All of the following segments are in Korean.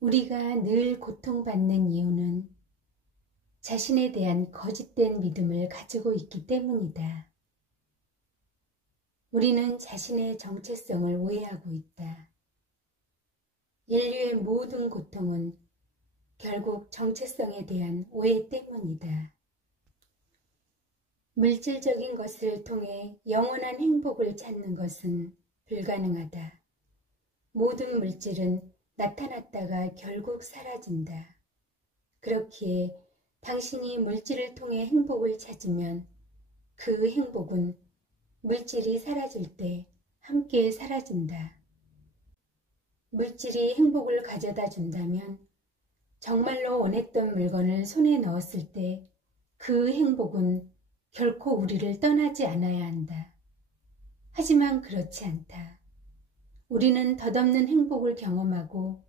우리가 늘 고통받는 이유는 자신에 대한 거짓된 믿음을 가지고 있기 때문이다. 우리는 자신의 정체성을 오해하고 있다. 인류의 모든 고통은 결국 정체성에 대한 오해 때문이다. 물질적인 것을 통해 영원한 행복을 찾는 것은 불가능하다. 모든 물질은 나타났다가 결국 사라진다. 그렇기에 당신이 물질을 통해 행복을 찾으면 그 행복은 물질이 사라질 때 함께 사라진다. 물질이 행복을 가져다 준다면 정말로 원했던 물건을 손에 넣었을 때 그 행복은 결코 우리를 떠나지 않아야 한다. 하지만 그렇지 않다. 우리는 덧없는 행복을 경험하고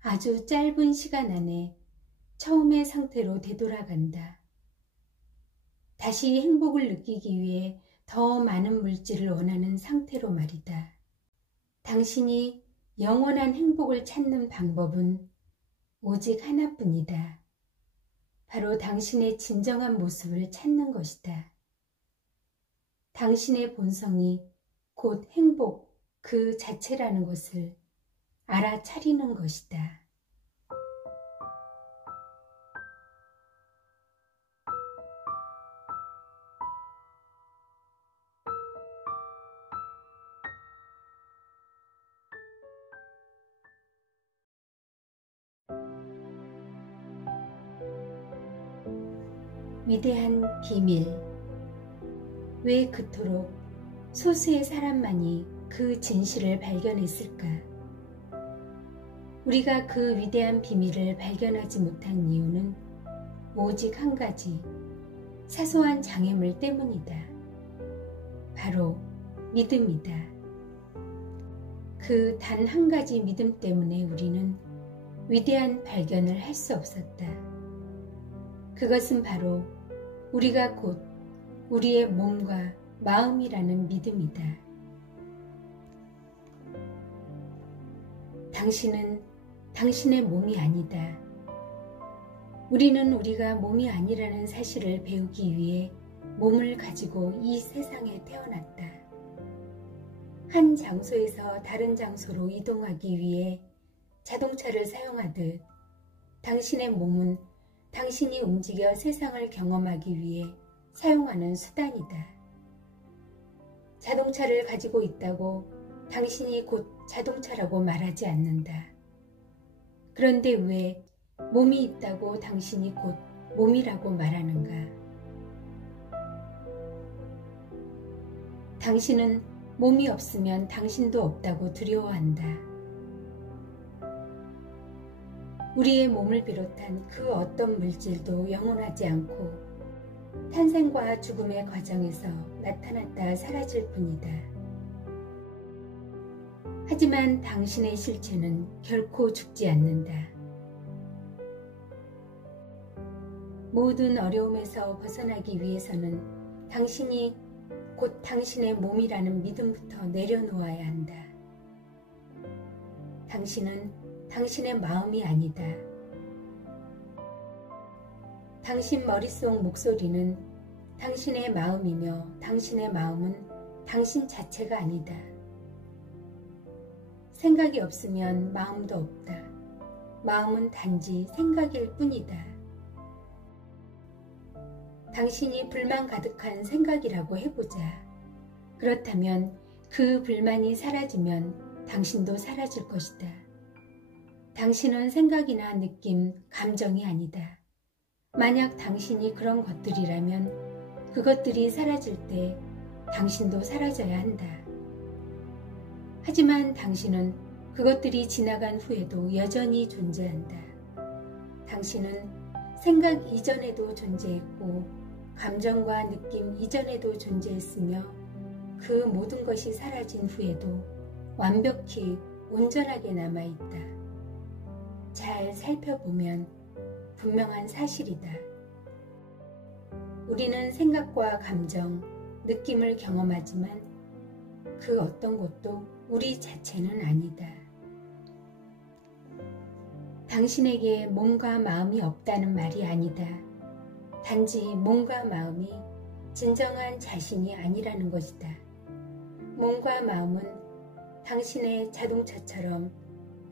아주 짧은 시간 안에 처음의 상태로 되돌아간다. 다시 행복을 느끼기 위해 더 많은 물질을 원하는 상태로 말이다. 당신이 영원한 행복을 찾는 방법은 오직 하나뿐이다. 바로 당신의 진정한 모습을 찾는 것이다. 당신의 본성이 곧 행복 그 자체라는 것을 알아차리는 것이다. 위대한 비밀. 왜 그토록 소수의 사람만이 그 진실을 발견했을까? 우리가 그 위대한 비밀을 발견하지 못한 이유는 오직 한 가지, 사소한 장애물 때문이다. 바로 믿음이다. 그 단 한 가지 믿음 때문에 우리는 위대한 발견을 할 수 없었다. 그것은 바로 우리가 곧 우리의 몸과 마음이라는 믿음이다. 당신은 당신의 몸이 아니다. 우리는 우리가 몸이 아니라는 사실을 배우기 위해 몸을 가지고 이 세상에 태어났다. 한 장소에서 다른 장소로 이동하기 위해 자동차를 사용하듯 당신의 몸은 당신이 움직여 세상을 경험하기 위해 사용하는 수단이다. 자동차를 가지고 있다고 당신이 곧 자동차라고 말하지 않는다. 그런데 왜 몸이 있다고 당신이 곧 몸이라고 말하는가? 당신은 몸이 없으면 당신도 없다고 두려워한다. 우리의 몸을 비롯한 그 어떤 물질도 영원하지 않고 탄생과 죽음의 과정에서 나타났다 사라질 뿐이다. 하지만 당신의 실체는 결코 죽지 않는다. 모든 어려움에서 벗어나기 위해서는 당신이 곧 당신의 몸이라는 믿음부터 내려놓아야 한다. 당신은 당신의 마음이 아니다. 당신 머릿속 목소리는 당신의 마음이며 당신의 마음은 당신 자체가 아니다. 생각이 없으면 마음도 없다. 마음은 단지 생각일 뿐이다. 당신이 불만 가득한 생각이라고 해보자. 그렇다면 그 불만이 사라지면 당신도 사라질 것이다. 당신은 생각이나 느낌, 감정이 아니다. 만약 당신이 그런 것들이라면 그것들이 사라질 때 당신도 사라져야 한다. 하지만 당신은 그것들이 지나간 후에도 여전히 존재한다. 당신은 생각 이전에도 존재했고 감정과 느낌 이전에도 존재했으며 그 모든 것이 사라진 후에도 완벽히 온전하게 남아있다. 잘 살펴보면 분명한 사실이다. 우리는 생각과 감정, 느낌을 경험하지만 그 어떤 것도 우리 자체는 아니다. 당신에게 몸과 마음이 없다는 말이 아니다. 단지 몸과 마음이 진정한 자신이 아니라는 것이다. 몸과 마음은 당신의 자동차처럼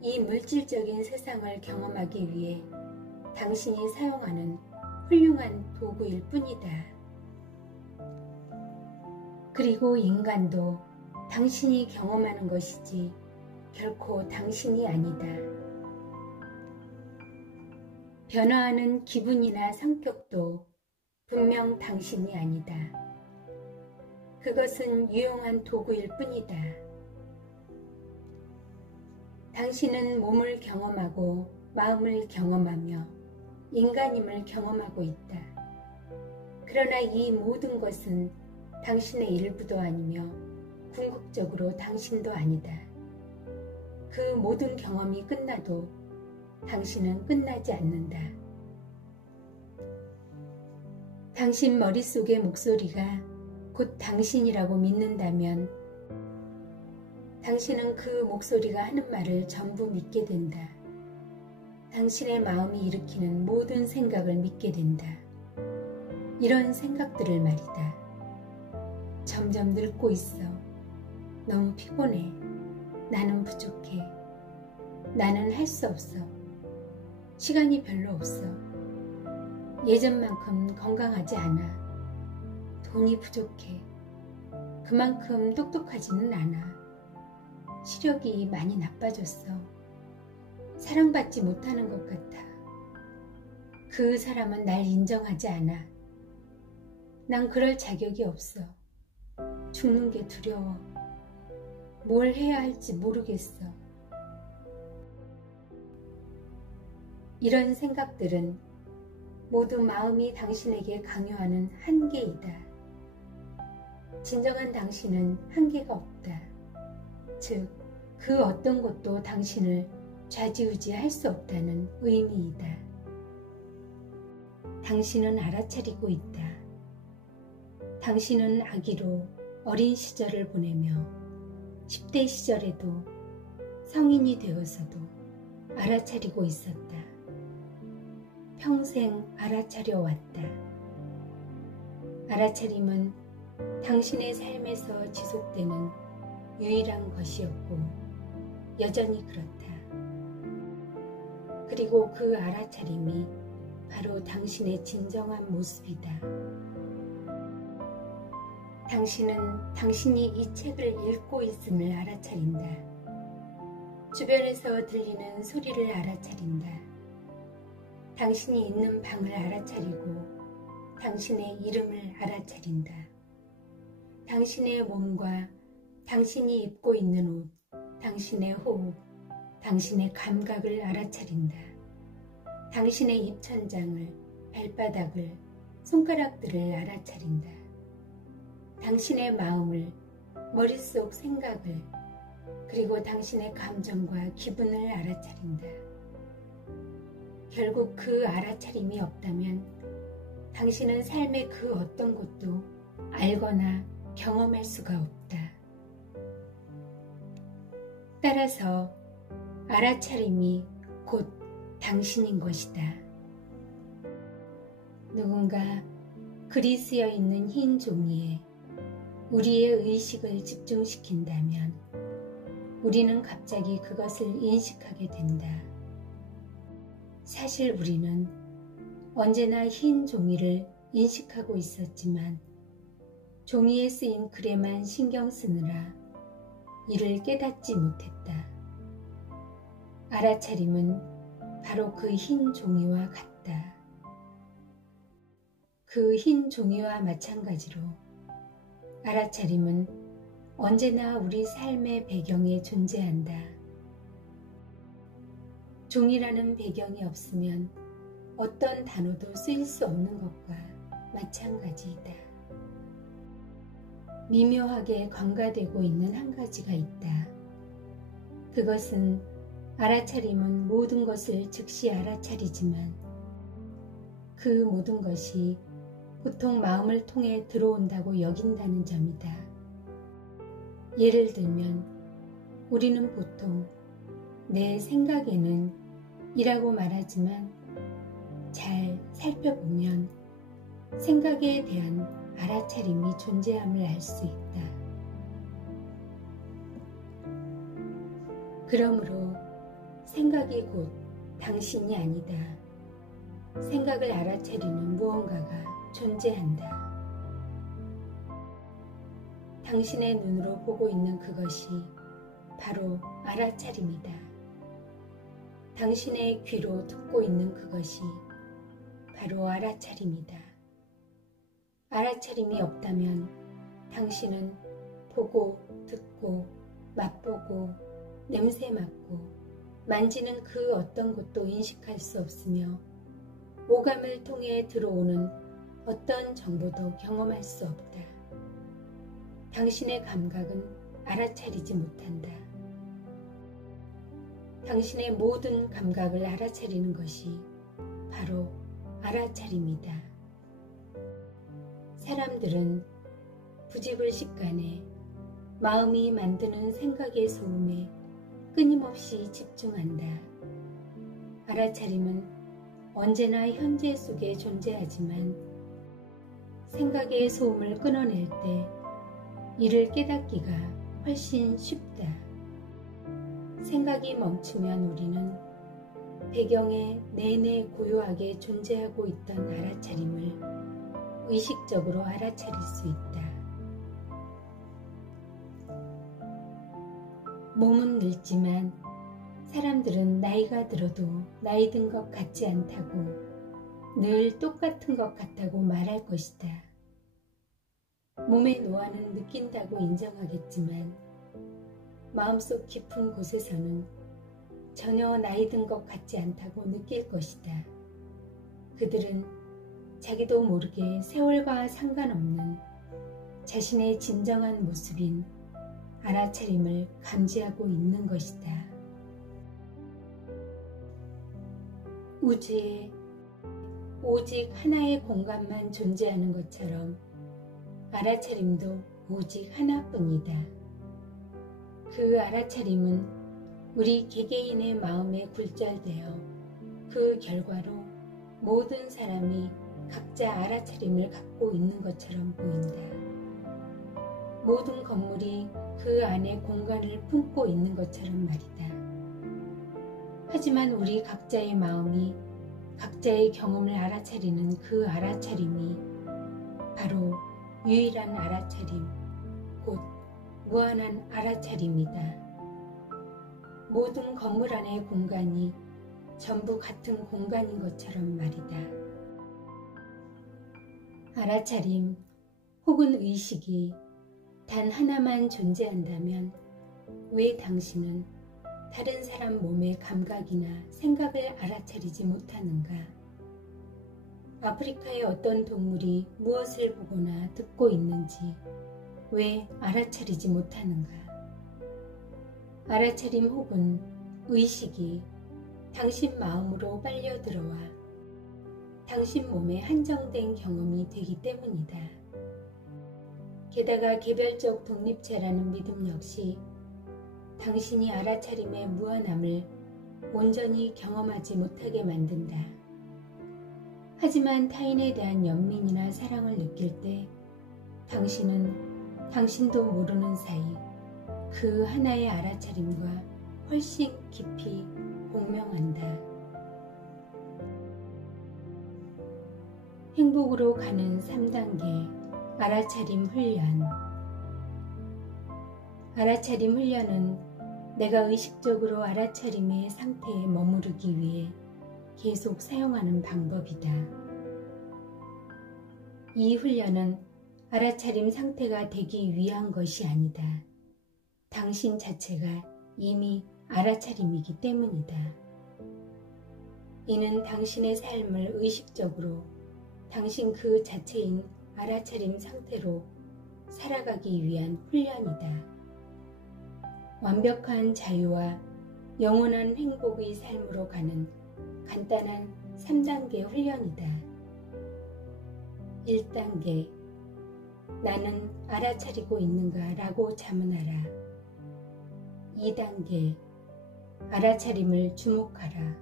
이 물질적인 세상을 경험하기 위해 당신이 사용하는 훌륭한 도구일 뿐이다. 그리고 인간도 당신이 경험하는 것이지 결코 당신이 아니다. 변화하는 기분이나 성격도 분명 당신이 아니다. 그것은 유용한 도구일 뿐이다. 당신은 몸을 경험하고 마음을 경험하며 인간임을 경험하고 있다. 그러나 이 모든 것은 당신의 일부도 아니며 궁극적으로 당신도 아니다. 그 모든 경험이 끝나도 당신은 끝나지 않는다. 당신 머릿속의 목소리가 곧 당신이라고 믿는다면 당신은 그 목소리가 하는 말을 전부 믿게 된다. 당신의 마음이 일으키는 모든 생각을 믿게 된다. 이런 생각들을 말이다. 점점 늙고 있어. 너무 피곤해. 나는 부족해. 나는 할 수 없어. 시간이 별로 없어. 예전만큼 건강하지 않아. 돈이 부족해. 그만큼 똑똑하지는 않아. 시력이 많이 나빠졌어. 사랑받지 못하는 것 같아. 그 사람은 날 인정하지 않아. 난 그럴 자격이 없어. 죽는 게 두려워. 뭘 해야 할지 모르겠어. 이런 생각들은 모두 마음이 당신에게 강요하는 한계이다. 진정한 당신은 한계가 없다. 즉, 그 어떤 것도 당신을 좌지우지할 수 없다는 의미이다. 당신은 알아차리고 있다. 당신은 아기로 어린 시절을 보내며 10대 시절에도 성인이 되어서도 알아차리고 있었다. 평생 알아차려 왔다. 알아차림은 당신의 삶에서 지속되는 유일한 것이었고 여전히 그렇다. 그리고 그 알아차림이 바로 당신의 진정한 모습이다. 당신은 당신이 이 책을 읽고 있음을 알아차린다. 주변에서 들리는 소리를 알아차린다. 당신이 있는 방을 알아차리고 당신의 이름을 알아차린다. 당신의 몸과 당신이 입고 있는 옷, 당신의 호흡, 당신의 감각을 알아차린다. 당신의 입천장을, 발바닥을, 손가락들을 알아차린다. 당신의 마음을, 머릿속 생각을, 그리고 당신의 감정과 기분을 알아차린다. 결국 그 알아차림이 없다면 당신은 삶의 그 어떤 것도 알거나 경험할 수가 없다. 따라서 알아차림이 곧 당신인 것이다. 누군가 글이 쓰여 있는 흰 종이에 우리의 의식을 집중시킨다면 우리는 갑자기 그것을 인식하게 된다. 사실 우리는 언제나 흰 종이를 인식하고 있었지만 종이에 쓰인 글에만 신경 쓰느라 이를 깨닫지 못했다. 알아차림은 바로 그 흰 종이와 같다. 그 흰 종이와 마찬가지로 알아차림은 언제나 우리 삶의 배경에 존재한다. 종이라는 배경이 없으면 어떤 단어도 쓰일 수 없는 것과 마찬가지이다. 미묘하게 관가되고 있는 한 가지가 있다. 그것은 알아차림은 모든 것을 즉시 알아차리지만 그 모든 것이 보통 마음을 통해 들어온다고 여긴다는 점이다. 예를 들면 우리는 보통 내 생각에는 이라고 말하지만 잘 살펴보면 생각에 대한 알아차림이 존재함을 알 수 있다. 그러므로 생각이 곧 당신이 아니다. 생각을 알아차리는 무언가가 존재한다. 당신의 눈으로 보고 있는 그것이 바로 알아차림이다. 당신의 귀로 듣고 있는 그것이 바로 알아차림이다. 알아차림이 없다면 당신은 보고, 듣고, 맛보고, 냄새 맡고, 만지는 그 어떤 것도 인식할 수 없으며 오감을 통해 들어오는 어떤 정보도 경험할 수 없다. 당신의 감각은 알아차리지 못한다. 당신의 모든 감각을 알아차리는 것이 바로 알아차림이다. 사람들은 부지불식간에 마음이 만드는 생각의 소음에 끊임없이 집중한다. 알아차림은 언제나 현재 속에 존재하지만 생각의 소음을 끊어낼 때 이를 깨닫기가 훨씬 쉽다. 생각이 멈추면 우리는 배경에 내내 고요하게 존재하고 있던 알아차림을 의식적으로 알아차릴 수 있다. 몸은 늙지만 사람들은 나이가 들어도 나이 든 것 같지 않다고 늘 똑같은 것 같다고 말할 것이다. 몸의 노화는 느낀다고 인정하겠지만 마음속 깊은 곳에서는 전혀 나이 든 것 같지 않다고 느낄 것이다. 그들은 자기도 모르게 세월과 상관없는 자신의 진정한 모습인 알아차림을 감지하고 있는 것이다. 우주에 오직 하나의 공간만 존재하는 것처럼 알아차림도 오직 하나뿐이다. 그 알아차림은 우리 개개인의 마음에 굴절되어 그 결과로 모든 사람이 각자 알아차림을 갖고 있는 것처럼 보인다. 모든 건물이 그 안에 공간을 품고 있는 것처럼 말이다. 하지만 우리 각자의 마음이 각자의 경험을 알아차리는 그 알아차림이 바로 유일한 알아차림, 곧 무한한 알아차림이다. 모든 건물 안의 공간이 전부 같은 공간인 것처럼 말이다. 알아차림 혹은 의식이 단 하나만 존재한다면 왜 당신은 다른 사람 몸의 감각이나 생각을 알아차리지 못하는가? 아프리카의 어떤 동물이 무엇을 보거나 듣고 있는지 왜 알아차리지 못하는가? 알아차림 혹은 의식이 당신 마음으로 빨려 들어와 당신 몸에 한정된 경험이 되기 때문이다. 게다가 개별적 독립체라는 믿음 역시 당신이 알아차림의 무한함을 온전히 경험하지 못하게 만든다. 하지만 타인에 대한 연민이나 사랑을 느낄 때 당신은 당신도 모르는 사이 그 하나의 알아차림과 훨씬 깊이 공명한다. 행복으로 가는 3단계 알아차림 훈련. 알아차림 훈련은 내가 의식적으로 알아차림의 상태에 머무르기 위해 계속 사용하는 방법이다. 이 훈련은 알아차림 상태가 되기 위한 것이 아니다. 당신 자체가 이미 알아차림이기 때문이다. 이는 당신의 삶을 의식적으로 당신 그 자체인 알아차림 상태로 살아가기 위한 훈련이다. 완벽한 자유와 영원한 행복의 삶으로 가는 간단한 3단계 훈련이다. 1단계 나는 알아차리고 있는가 라고 자문하라. 2단계 알아차림을 주목하라.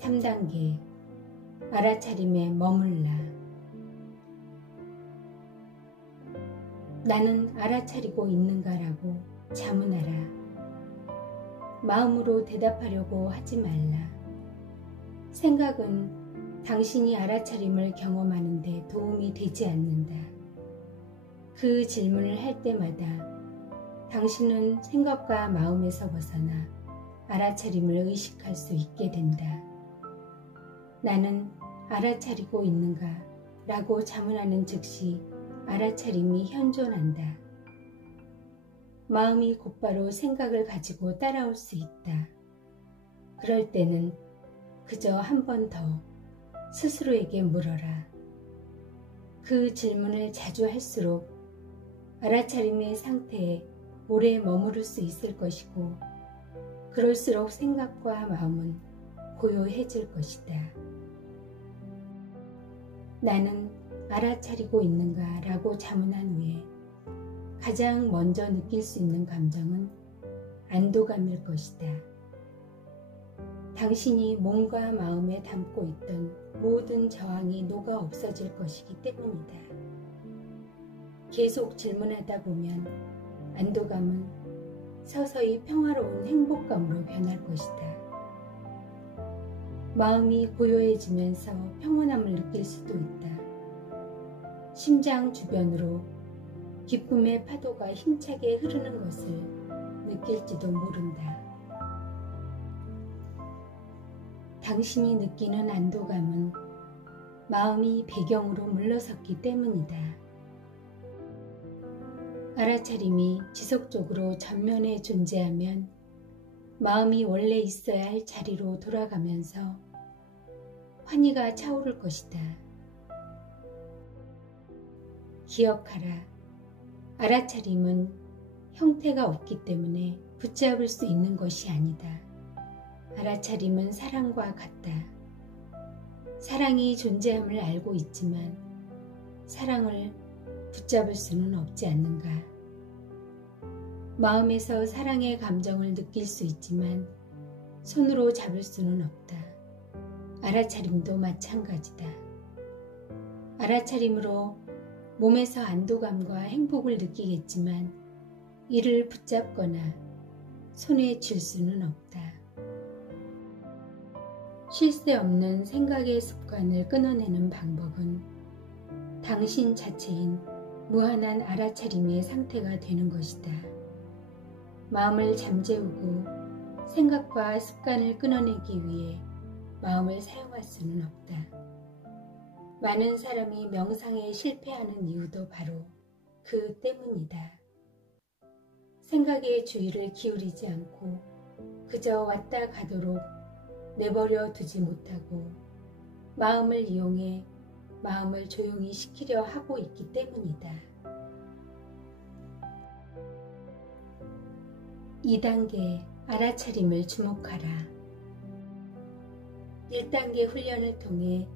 3단계 알아차림에 머물라. 나는 알아차리고 있는가라고 자문하라. 마음으로 대답하려고 하지 말라. 생각은 당신이 알아차림을 경험하는 데 도움이 되지 않는다. 그 질문을 할 때마다 당신은 생각과 마음에서 벗어나 알아차림을 의식할 수 있게 된다. 나는 알아차리고 있는가? 라고 자문하는 즉시 알아차림이 현존한다. 마음이 곧바로 생각을 가지고 따라올 수 있다. 그럴 때는 그저 한 번 더 스스로에게 물어라. 그 질문을 자주 할수록 알아차림의 상태에 오래 머무를 수 있을 것이고, 그럴수록 생각과 마음은 고요해질 것이다. 나는 알아차리고 있는가? 라고 자문한 후에 가장 먼저 느낄 수 있는 감정은 안도감일 것이다. 당신이 몸과 마음에 담고 있던 모든 저항이 녹아 없어질 것이기 때문이다. 계속 질문하다 보면 안도감은 서서히 평화로운 행복감으로 변할 것이다. 마음이 고요해지면서 평온함을 느낄 수도 있다. 심장 주변으로 기쁨의 파도가 힘차게 흐르는 것을 느낄지도 모른다. 당신이 느끼는 안도감은 마음이 배경으로 물러섰기 때문이다. 알아차림이 지속적으로 전면에 존재하면 마음이 원래 있어야 할 자리로 돌아가면서 환희가 차오를 것이다. 기억하라. 알아차림은 형태가 없기 때문에 붙잡을 수 있는 것이 아니다. 알아차림은 사랑과 같다. 사랑이 존재함을 알고 있지만 사랑을 붙잡을 수는 없지 않는가. 마음에서 사랑의 감정을 느낄 수 있지만 손으로 잡을 수는 없다. 알아차림도 마찬가지다. 알아차림으로 몸에서 안도감과 행복을 느끼겠지만 이를 붙잡거나 손에 쥘 수는 없다. 쉴 새 없는 생각의 습관을 끊어내는 방법은 당신 자체인 무한한 알아차림의 상태가 되는 것이다. 마음을 잠재우고 생각과 습관을 끊어내기 위해 마음을 사용할 수는 없다. 많은 사람이 명상에 실패하는 이유도 바로 그 때문이다. 생각에 주의를 기울이지 않고 그저 왔다 가도록 내버려 두지 못하고 마음을 이용해 마음을 조용히 시키려 하고 있기 때문이다. 2단계 알아차림을 주목하라. 1단계 훈련을 통해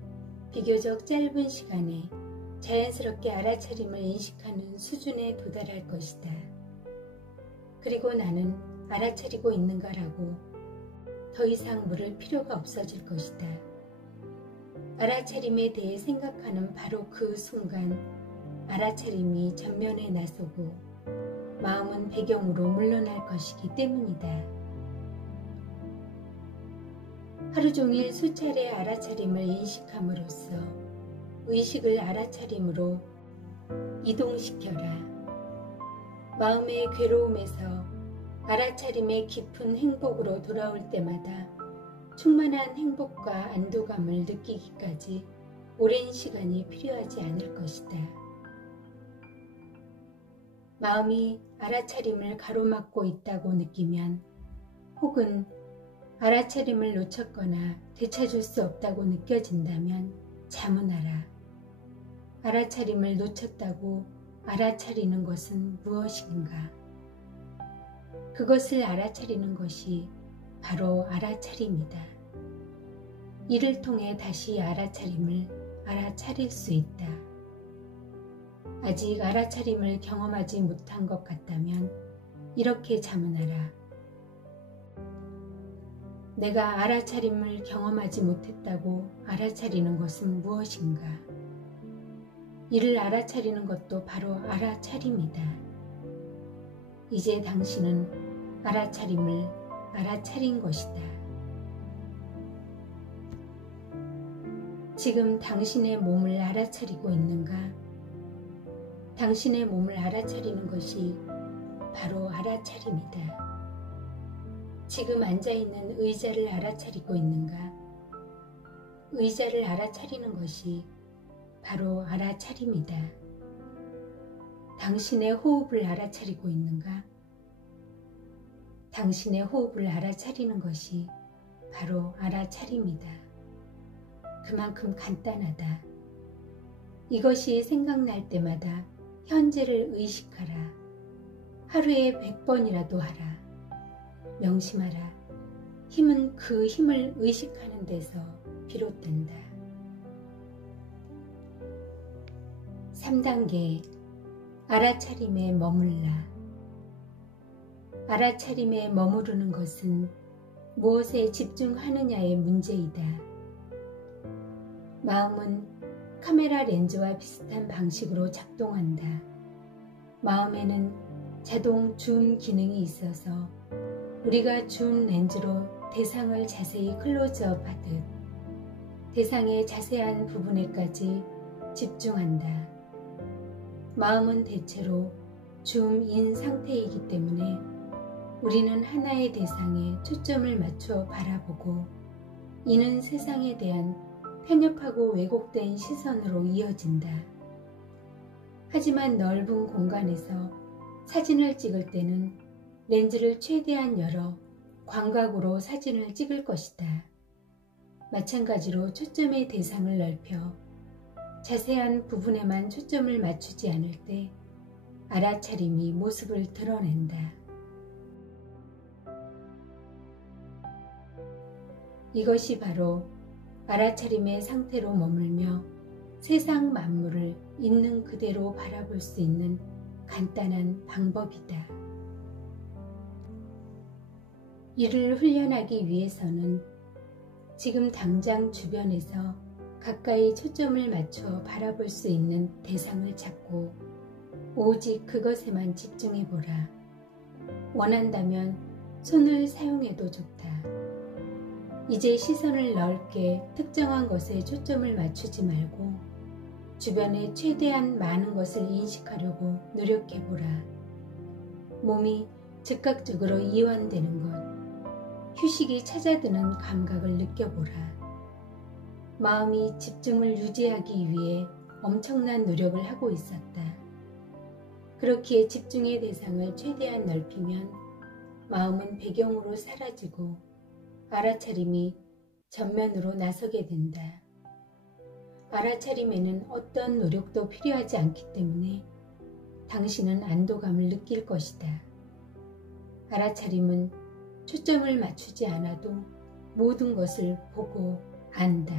비교적 짧은 시간에 자연스럽게 알아차림을 인식하는 수준에 도달할 것이다. 그리고 나는 알아차리고 있는가라고 더 이상 물을 필요가 없어질 것이다. 알아차림에 대해 생각하는 바로 그 순간 알아차림이 전면에 나서고 마음은 배경으로 물러날 것이기 때문이다. 하루 종일 수차례 알아차림을 인식함으로써 의식을 알아차림으로 이동시켜라. 마음의 괴로움에서 알아차림의 깊은 행복으로 돌아올 때마다 충만한 행복과 안도감을 느끼기까지 오랜 시간이 필요하지 않을 것이다. 마음이 알아차림을 가로막고 있다고 느끼면 혹은 알아차림을 놓쳤거나 되찾을 수 없다고 느껴진다면 자문하라. 알아차림을 놓쳤다고 알아차리는 것은 무엇인가? 그것을 알아차리는 것이 바로 알아차림이다. 이를 통해 다시 알아차림을 알아차릴 수 있다. 아직 알아차림을 경험하지 못한 것 같다면 이렇게 자문하라. 내가 알아차림을 경험하지 못했다고 알아차리는 것은 무엇인가? 이를 알아차리는 것도 바로 알아차림이다. 이제 당신은 알아차림을 알아차린 것이다. 지금 당신의 몸을 알아차리고 있는가? 당신의 몸을 알아차리는 것이 바로 알아차림이다. 지금 앉아있는 의자를 알아차리고 있는가? 의자를 알아차리는 것이 바로 알아차림이다. 당신의 호흡을 알아차리고 있는가? 당신의 호흡을 알아차리는 것이 바로 알아차림이다. 그만큼 간단하다. 이것이 생각날 때마다 현재를 의식하라. 하루에 100번이라도 하라. 명심하라. 힘은 그 힘을 의식하는 데서 비롯된다. 3단계 알아차림에 머물라. 알아차림에 머무르는 것은 무엇에 집중하느냐의 문제이다. 마음은 카메라 렌즈와 비슷한 방식으로 작동한다. 마음에는 자동 줌 기능이 있어서 우리가 줌 렌즈로 대상을 자세히 클로즈업 하듯 대상의 자세한 부분에까지 집중한다. 마음은 대체로 줌인 상태이기 때문에 우리는 하나의 대상에 초점을 맞춰 바라보고 이는 세상에 대한 편협하고 왜곡된 시선으로 이어진다. 하지만 넓은 공간에서 사진을 찍을 때는 렌즈를 최대한 열어 광각으로 사진을 찍을 것이다. 마찬가지로 초점의 대상을 넓혀 자세한 부분에만 초점을 맞추지 않을 때 알아차림이 모습을 드러낸다. 이것이 바로 알아차림의 상태로 머물며 세상 만물을 있는 그대로 바라볼 수 있는 간단한 방법이다. 이를 훈련하기 위해서는 지금 당장 주변에서 가까이 초점을 맞춰 바라볼 수 있는 대상을 찾고 오직 그것에만 집중해보라. 원한다면 손을 사용해도 좋다. 이제 시선을 넓게 특정한 것에 초점을 맞추지 말고 주변에 최대한 많은 것을 인식하려고 노력해보라. 몸이 즉각적으로 이완되는 것, 휴식이 찾아드는 감각을 느껴보라. 마음이 집중을 유지하기 위해 엄청난 노력을 하고 있었다. 그렇기에 집중의 대상을 최대한 넓히면 마음은 배경으로 사라지고 알아차림이 전면으로 나서게 된다. 알아차림에는 어떤 노력도 필요하지 않기 때문에 당신은 안도감을 느낄 것이다. 알아차림은 초점을 맞추지 않아도 모든 것을 보고 안다.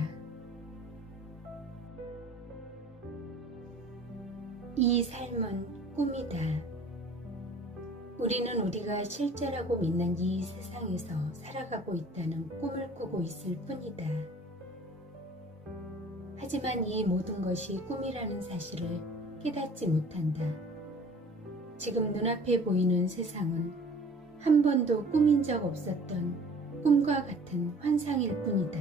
이 삶은 꿈이다. 우리는 우리가 실제라고 믿는 이 세상에서 살아가고 있다는 꿈을 꾸고 있을 뿐이다. 하지만 이 모든 것이 꿈이라는 사실을 깨닫지 못한다. 지금 눈앞에 보이는 세상은 한 번도 꿈인 적 없었던 꿈과 같은 환상일 뿐이다.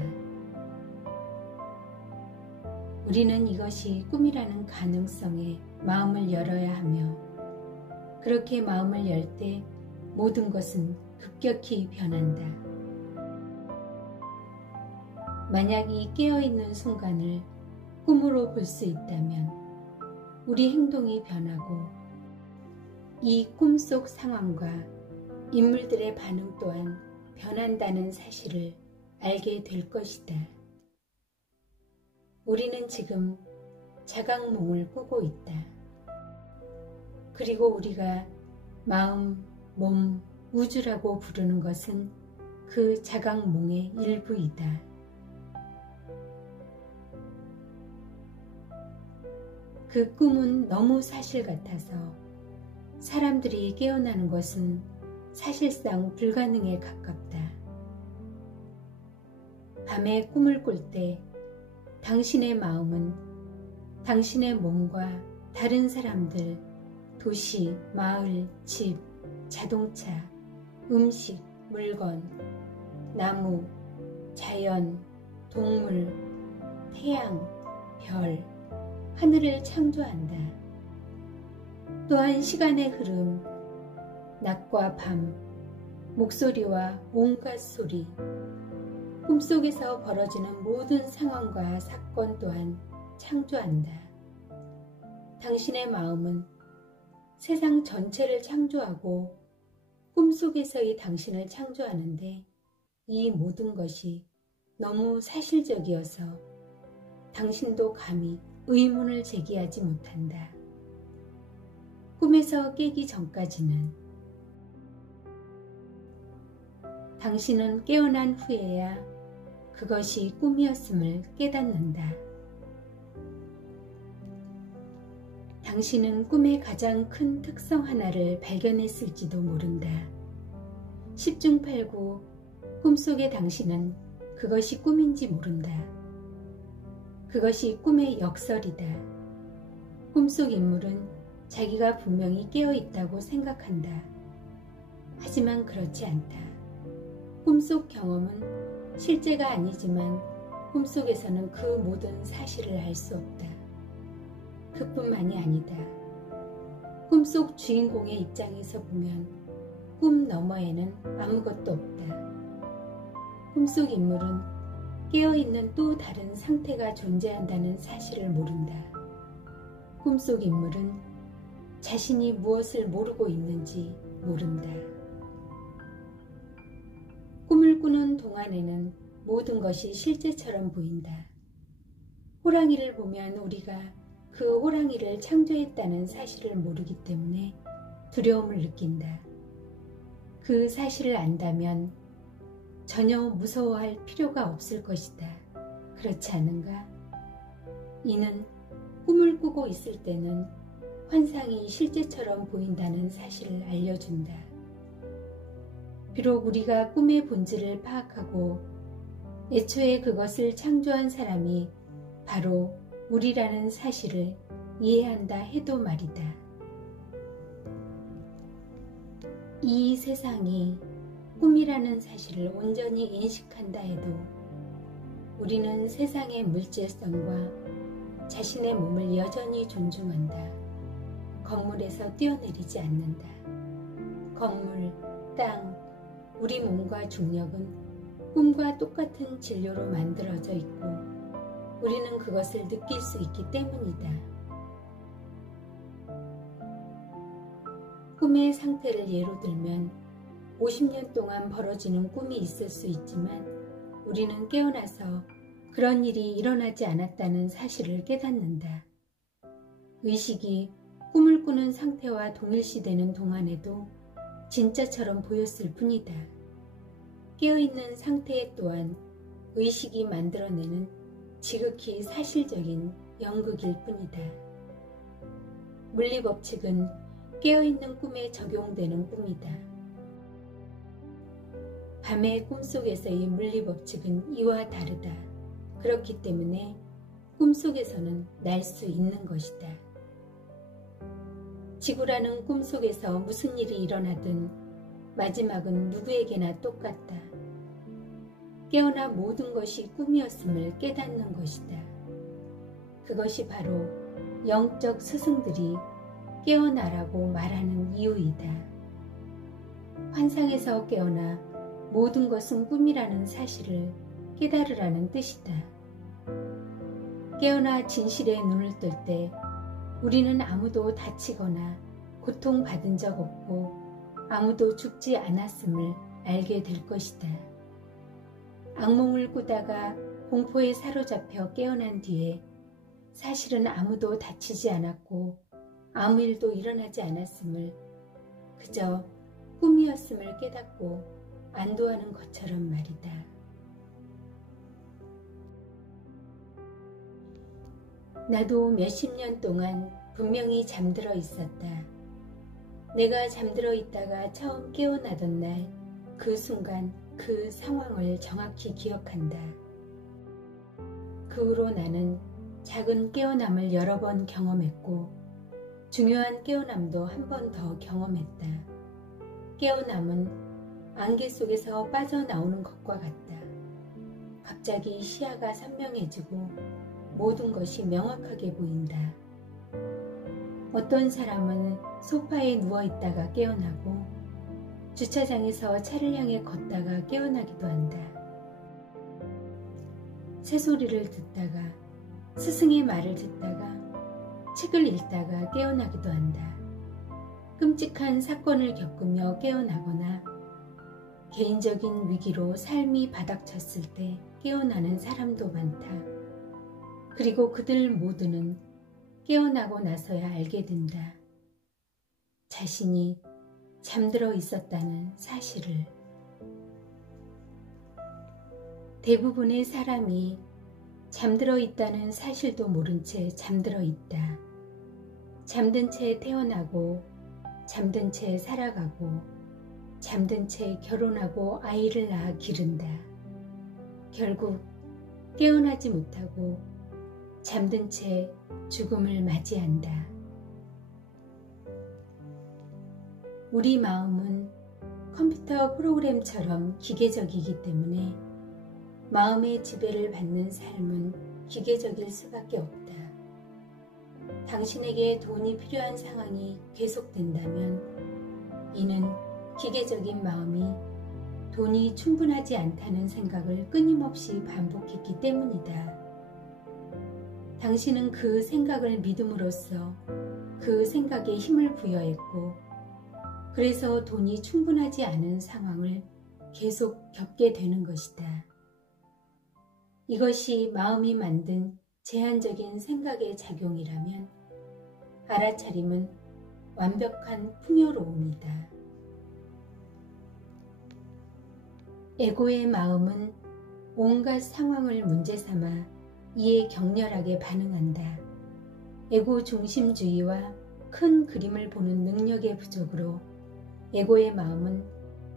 우리는 이것이 꿈이라는 가능성에 마음을 열어야 하며 그렇게 마음을 열 때 모든 것은 급격히 변한다. 만약 이 깨어있는 순간을 꿈으로 볼 수 있다면 우리 행동이 변하고 이 꿈속 상황과 인물들의 반응 또한 변한다는 사실을 알게 될 것이다. 우리는 지금 자각몽을 꾸고 있다. 그리고 우리가 마음, 몸, 우주라고 부르는 것은 그 자각몽의 일부이다. 그 꿈은 너무 사실 같아서 사람들이 깨어나는 것은 사실상 불가능에 가깝다. 밤에 꿈을 꿀 때 당신의 마음은 당신의 몸과 다른 사람들, 도시, 마을, 집, 자동차, 음식, 물건, 나무, 자연, 동물, 태양, 별, 하늘을 창조한다. 또한 시간의 흐름, 낮과 밤, 목소리와 온갖 소리, 꿈속에서 벌어지는 모든 상황과 사건 또한 창조한다. 당신의 마음은 세상 전체를 창조하고 꿈속에서의 당신을 창조하는데 이 모든 것이 너무 사실적이어서 당신도 감히 의문을 제기하지 못한다. 꿈에서 깨기 전까지는 당신은 깨어난 후에야 그것이 꿈이었음을 깨닫는다. 당신은 꿈의 가장 큰 특성 하나를 발견했을지도 모른다. 10중 8구 꿈속의 당신은 그것이 꿈인지 모른다. 그것이 꿈의 역설이다. 꿈속 인물은 자기가 분명히 깨어있다고 생각한다. 하지만 그렇지 않다. 꿈속 경험은 실제가 아니지만 꿈속에서는 그 모든 사실을 알 수 없다. 그뿐만이 아니다. 꿈속 주인공의 입장에서 보면 꿈 너머에는 아무것도 없다. 꿈속 인물은 깨어있는 또 다른 상태가 존재한다는 사실을 모른다. 꿈속 인물은 자신이 무엇을 모르고 있는지 모른다. 꿈을 꾸는 동안에는 모든 것이 실제처럼 보인다. 호랑이를 보면 우리가 그 호랑이를 창조했다는 사실을 모르기 때문에 두려움을 느낀다. 그 사실을 안다면 전혀 무서워할 필요가 없을 것이다. 그렇지 않은가? 이는 꿈을 꾸고 있을 때는 환상이 실제처럼 보인다는 사실을 알려준다. 비록 우리가 꿈의 본질을 파악하고 애초에 그것을 창조한 사람이 바로 우리라는 사실을 이해한다 해도 말이다. 이 세상이 꿈이라는 사실을 온전히 인식한다 해도 우리는 세상의 물질성과 자신의 몸을 여전히 존중한다. 건물에서 뛰어내리지 않는다. 건물, 땅, 우리 몸과 중력은 꿈과 똑같은 진료로 만들어져 있고 우리는 그것을 느낄 수 있기 때문이다. 꿈의 상태를 예로 들면 50년 동안 벌어지는 꿈이 있을 수 있지만 우리는 깨어나서 그런 일이 일어나지 않았다는 사실을 깨닫는다. 의식이 꿈을 꾸는 상태와 동일시되는 동안에도 진짜처럼 보였을 뿐이다. 깨어있는 상태 또한 의식이 만들어내는 지극히 사실적인 연극일 뿐이다. 물리법칙은 깨어있는 꿈에 적용되는 꿈이다. 밤의 꿈속에서의 물리법칙은 이와 다르다. 그렇기 때문에 꿈속에서는 날 수 있는 것이다. 지구라는 꿈속에서 무슨 일이 일어나든 마지막은 누구에게나 똑같다. 깨어나 모든 것이 꿈이었음을 깨닫는 것이다. 그것이 바로 영적 스승들이 깨어나라고 말하는 이유이다. 환상에서 깨어나 모든 것은 꿈이라는 사실을 깨달으라는 뜻이다. 깨어나 진실에 눈을 뜰 때 우리는 아무도 다치거나 고통받은 적 없고 아무도 죽지 않았음을 알게 될 것이다. 악몽을 꾸다가 공포에 사로잡혀 깨어난 뒤에 사실은 아무도 다치지 않았고 아무 일도 일어나지 않았음을 그저 꿈이었음을 깨닫고 안도하는 것처럼 말이다. 나도 몇십 년 동안 분명히 잠들어 있었다. 내가 잠들어 있다가 처음 깨어나던 날 그 순간 그 상황을 정확히 기억한다. 그 후로 나는 작은 깨어남을 여러 번 경험했고 중요한 깨어남도 한 번 더 경험했다. 깨어남은 안개 속에서 빠져나오는 것과 같다. 갑자기 시야가 선명해지고 모든 것이 명확하게 보인다. 어떤 사람은 소파에 누워있다가 깨어나고 주차장에서 차를 향해 걷다가 깨어나기도 한다. 새소리를 듣다가 스승의 말을 듣다가 책을 읽다가 깨어나기도 한다. 끔찍한 사건을 겪으며 깨어나거나 개인적인 위기로 삶이 바닥쳤을 때 깨어나는 사람도 많다. 그리고 그들 모두는 깨어나고 나서야 알게 된다. 자신이 잠들어 있었다는 사실을. 대부분의 사람이 잠들어 있다는 사실도 모른 채 잠들어 있다. 잠든 채 태어나고 잠든 채 살아가고 잠든 채 결혼하고 아이를 낳아 기른다. 결국 깨어나지 못하고 잠든 채 죽음을 맞이한다. 우리 마음은 컴퓨터 프로그램처럼 기계적이기 때문에 마음의 지배를 받는 삶은 기계적일 수밖에 없다. 당신에게 돈이 필요한 상황이 계속된다면 이는 기계적인 마음이 돈이 충분하지 않다는 생각을 끊임없이 반복했기 때문이다. 당신은 그 생각을 믿음으로써 그 생각에 힘을 부여했고 그래서 돈이 충분하지 않은 상황을 계속 겪게 되는 것이다. 이것이 마음이 만든 제한적인 생각의 작용이라면 알아차림은 완벽한 풍요로움이다. 에고의 마음은 온갖 상황을 문제 삼아 이에 격렬하게 반응한다. 에고 중심주의와 큰 그림을 보는 능력의 부족으로 에고의 마음은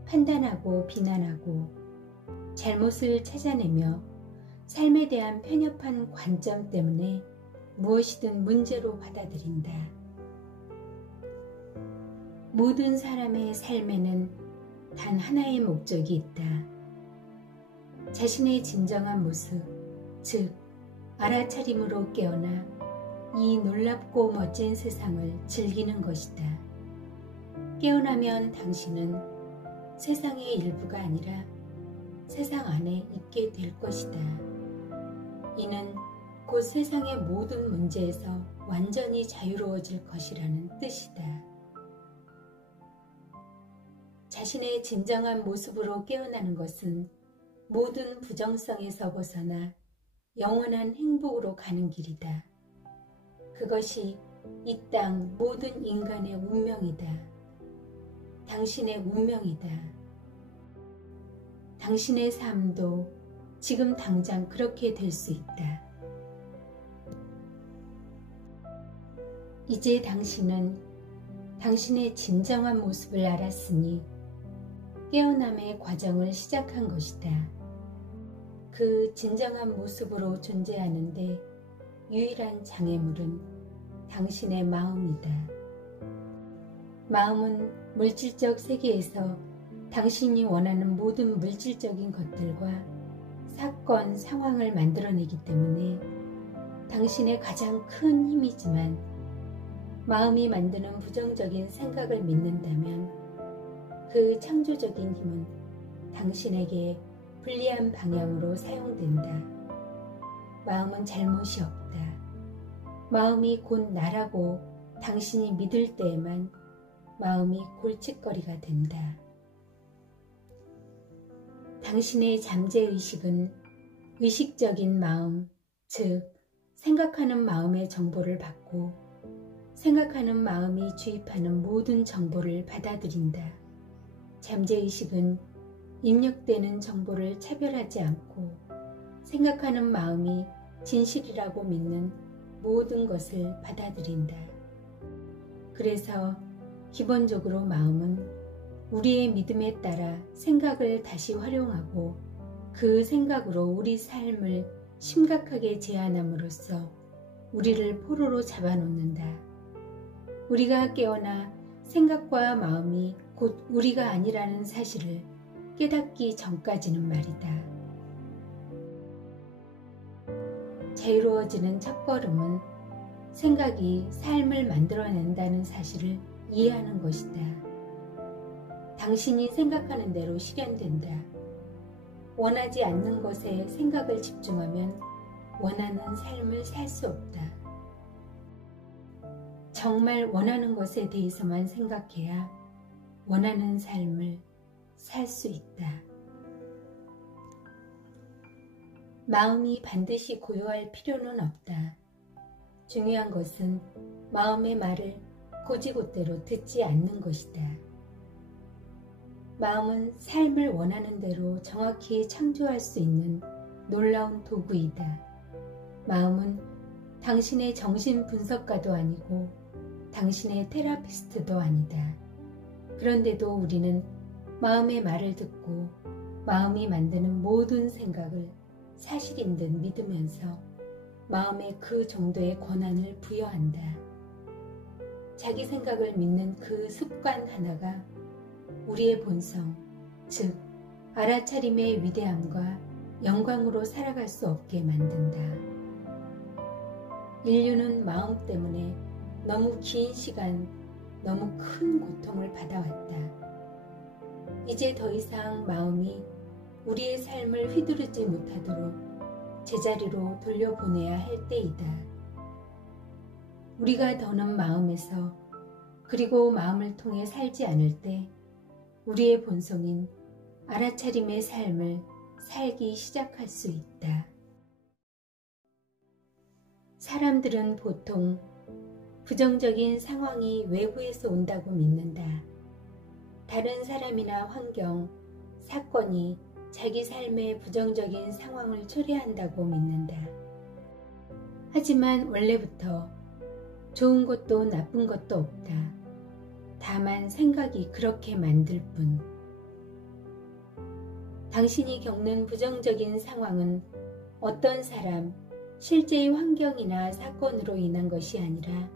판단하고 비난하고 잘못을 찾아내며 삶에 대한 편협한 관점 때문에 무엇이든 문제로 받아들인다. 모든 사람의 삶에는 단 하나의 목적이 있다. 자신의 진정한 모습, 즉 알아차림으로 깨어나 이 놀랍고 멋진 세상을 즐기는 것이다. 깨어나면 당신은 세상의 일부가 아니라 세상 안에 있게 될 것이다. 이는 곧 세상의 모든 문제에서 완전히 자유로워질 것이라는 뜻이다. 자신의 진정한 모습으로 깨어나는 것은 모든 부정성에서 벗어나 영원한 행복으로 가는 길이다. 그것이 이 땅 모든 인간의 운명이다. 당신의 운명이다. 당신의 삶도 지금 당장 그렇게 될 수 있다. 이제 당신은 당신의 진정한 모습을 알았으니 깨어남의 과정을 시작한 것이다. 그 진정한 모습으로 존재하는데 유일한 장애물은 당신의 마음이다. 마음은 물질적 세계에서 당신이 원하는 모든 물질적인 것들과 사건, 상황을 만들어내기 때문에 당신의 가장 큰 힘이지만 마음이 만드는 부정적인 생각을 믿는다면 그 창조적인 힘은 당신에게 불리한 방향으로 사용된다. 마음은 잘못이 없다. 마음이 곧 나라고 당신이 믿을 때에만 마음이 골칫거리가 된다. 당신의 잠재의식은 의식적인 마음, 즉 생각하는 마음의 정보를 받고 생각하는 마음이 주입하는 모든 정보를 받아들인다. 잠재의식은 입력되는 정보를 차별하지 않고 생각하는 마음이 진실이라고 믿는 모든 것을 받아들인다. 그래서 기본적으로 마음은 우리의 믿음에 따라 생각을 다시 활용하고 그 생각으로 우리 삶을 심각하게 제한함으로써 우리를 포로로 잡아놓는다. 우리가 깨어나 생각과 마음이 곧 우리가 아니라는 사실을 깨닫기 전까지는 말이다. 자유로워지는 첫걸음은 생각이 삶을 만들어낸다는 사실을 이해하는 것이다. 당신이 생각하는 대로 실현된다. 원하지 않는 것에 생각을 집중하면 원하는 삶을 살 수 없다. 정말 원하는 것에 대해서만 생각해야 원하는 삶을 살 수 있다. 마음이 반드시 고요할 필요는 없다. 중요한 것은 마음의 말을 곧이곧대로 듣지 않는 것이다. 마음은 삶을 원하는 대로 정확히 창조할 수 있는 놀라운 도구이다. 마음은 당신의 정신 분석가도 아니고 당신의 테라피스트도 아니다. 그런데도 우리는 마음의 말을 듣고 마음이 만드는 모든 생각을 사실인 듯 믿으면서 마음에 그 정도의 권한을 부여한다. 자기 생각을 믿는 그 습관 하나가 우리의 본성, 즉 알아차림의 위대함과 영광으로 살아갈 수 없게 만든다. 인류는 마음 때문에 너무 긴 시간, 너무 큰 고통을 받아왔다. 이제 더 이상 마음이 우리의 삶을 휘두르지 못하도록 제자리로 돌려보내야 할 때이다. 우리가 더는 마음에서 그리고 마음을 통해 살지 않을 때 우리의 본성인 알아차림의 삶을 살기 시작할 수 있다. 사람들은 보통 부정적인 상황이 외부에서 온다고 믿는다. 다른 사람이나 환경, 사건이 자기 삶의 부정적인 상황을 초래한다고 믿는다. 하지만 원래부터 좋은 것도 나쁜 것도 없다. 다만 생각이 그렇게 만들 뿐. 당신이 겪는 부정적인 상황은 어떤 사람, 실제의 환경이나 사건으로 인한 것이 아니라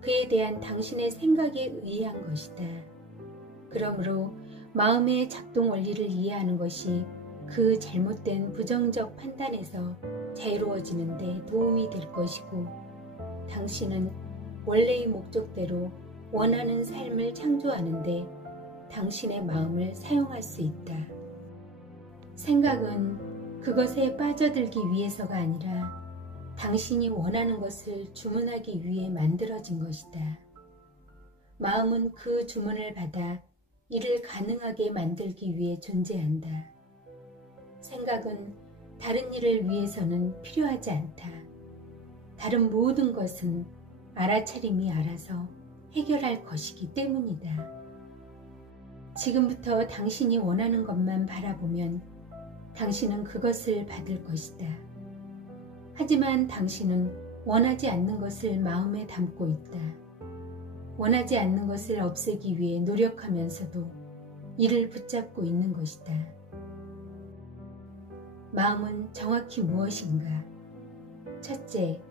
그에 대한 당신의 생각에 의한 것이다. 그러므로 마음의 작동 원리를 이해하는 것이 그 잘못된 부정적 판단에서 자유로워지는 데 도움이 될 것이고 당신은 원래의 목적대로 원하는 삶을 창조하는 데 당신의 마음을 사용할 수 있다. 생각은 그것에 빠져들기 위해서가 아니라 당신이 원하는 것을 주문하기 위해 만들어진 것이다. 마음은 그 주문을 받아 이를 가능하게 만들기 위해 존재한다. 생각은 다른 일을 위해서는 필요하지 않다. 다른 모든 것은 알아차림이 알아서 해결할 것이기 때문이다. 지금부터 당신이 원하는 것만 바라보면 당신은 그것을 받을 것이다. 하지만 당신은 원하지 않는 것을 마음에 담고 있다. 원하지 않는 것을 없애기 위해 노력하면서도 이를 붙잡고 있는 것이다. 마음은 정확히 무엇인가? 첫째,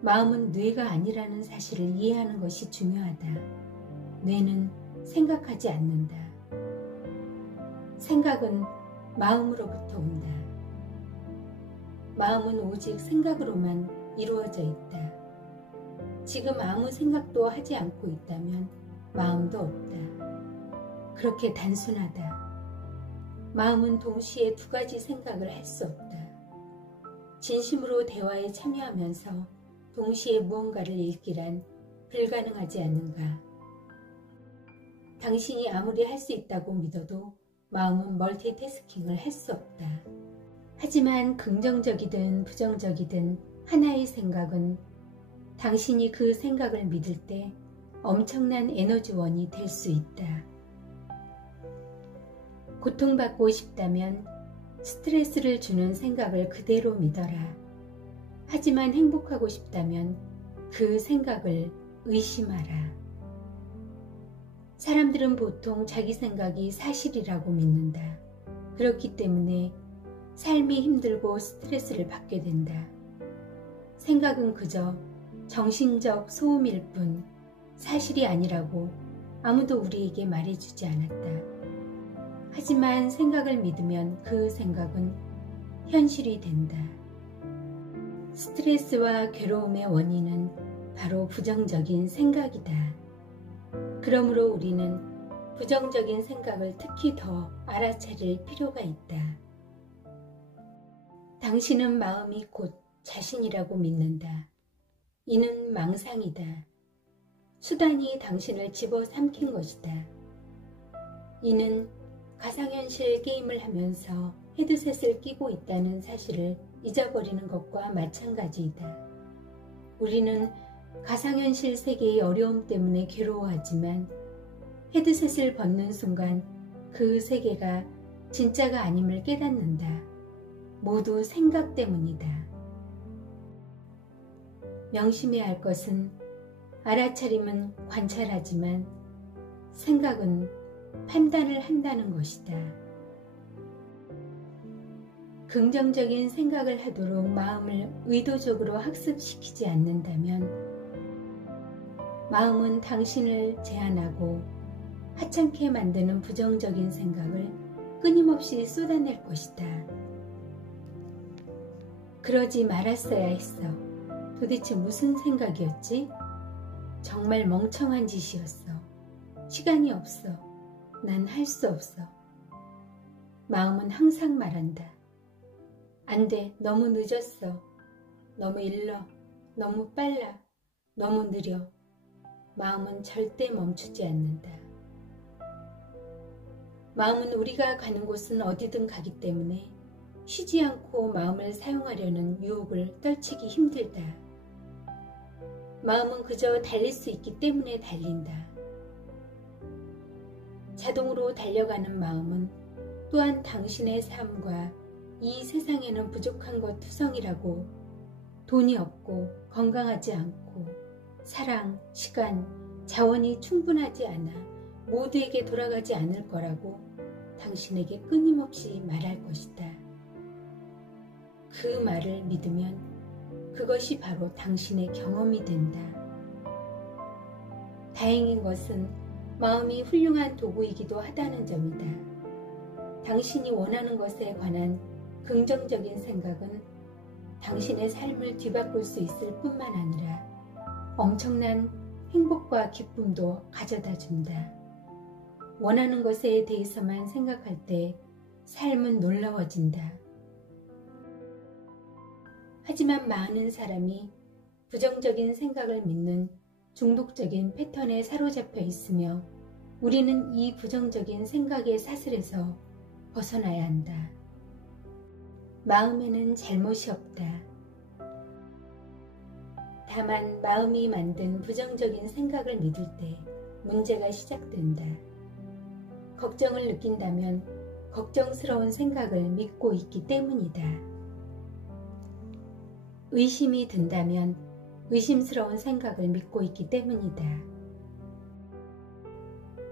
마음은 뇌가 아니라는 사실을 이해하는 것이 중요하다. 뇌는 생각하지 않는다. 생각은 마음으로부터 온다. 마음은 오직 생각으로만 이루어져 있다. 지금 아무 생각도 하지 않고 있다면 마음도 없다. 그렇게 단순하다. 마음은 동시에 두 가지 생각을 할 수 없다. 진심으로 대화에 참여하면서 동시에 무언가를 읽기란 불가능하지 않는가. 당신이 아무리 할 수 있다고 믿어도 마음은 멀티태스킹을 할 수 없다. 하지만 긍정적이든 부정적이든 하나의 생각은 당신이 그 생각을 믿을 때 엄청난 에너지원이 될 수 있다. 고통받고 싶다면 스트레스를 주는 생각을 그대로 믿어라. 하지만 행복하고 싶다면 그 생각을 의심하라. 사람들은 보통 자기 생각이 사실이라고 믿는다. 그렇기 때문에 삶이 힘들고 스트레스를 받게 된다. 생각은 그저 정신적 소음일 뿐 사실이 아니라고 아무도 우리에게 말해주지 않았다. 하지만 생각을 믿으면 그 생각은 현실이 된다. 스트레스와 괴로움의 원인은 바로 부정적인 생각이다. 그러므로 우리는 부정적인 생각을 특히 더 알아차릴 필요가 있다. 당신은 마음이 곧 자신이라고 믿는다. 이는 망상이다. 수단이 당신을 집어삼킨 것이다. 이는 가상현실 게임을 하면서 헤드셋을 끼고 있다는 사실을 잊어버리는 것과 마찬가지이다. 우리는 가상현실 세계의 어려움 때문에 괴로워하지만 헤드셋을 벗는 순간 그 세계가 진짜가 아님을 깨닫는다. 모두 생각 때문이다. 명심해야 할 것은 알아차림은 관찰하지만 생각은 판단을 한다는 것이다. 긍정적인 생각을 하도록 마음을 의도적으로 학습시키지 않는다면 마음은 당신을 제한하고 하찮게 만드는 부정적인 생각을 끊임없이 쏟아낼 것이다. 그러지 말았어야 했어. 도대체 무슨 생각이었지? 정말 멍청한 짓이었어. 시간이 없어. 난 할 수 없어. 마음은 항상 말한다. 안 돼. 너무 늦었어. 너무 일러. 너무 빨라. 너무 느려. 마음은 절대 멈추지 않는다. 마음은 우리가 가는 곳은 어디든 가기 때문에 쉬지 않고 마음을 사용하려는 유혹을 떨치기 힘들다. 마음은 그저 달릴 수 있기 때문에 달린다. 자동으로 달려가는 마음은 또한 당신의 삶과 이 세상에는 부족한 것 투성이라고 돈이 없고 건강하지 않고 사랑, 시간, 자원이 충분하지 않아 모두에게 돌아가지 않을 거라고 당신에게 끊임없이 말할 것이다. 그 말을 믿으면 그것이 바로 당신의 경험이 된다. 다행인 것은 마음이 훌륭한 도구이기도 하다는 점이다. 당신이 원하는 것에 관한 긍정적인 생각은 당신의 삶을 뒤바꿀 수 있을 뿐만 아니라 엄청난 행복과 기쁨도 가져다 준다. 원하는 것에 대해서만 생각할 때 삶은 놀라워진다. 하지만 많은 사람이 부정적인 생각을 믿는 중독적인 패턴에 사로잡혀 있으며 우리는 이 부정적인 생각의 사슬에서 벗어나야 한다. 마음에는 잘못이 없다. 다만 마음이 만든 부정적인 생각을 믿을 때 문제가 시작된다. 걱정을 느낀다면 걱정스러운 생각을 믿고 있기 때문이다. 의심이 든다면 의심스러운 생각을 믿고 있기 때문이다.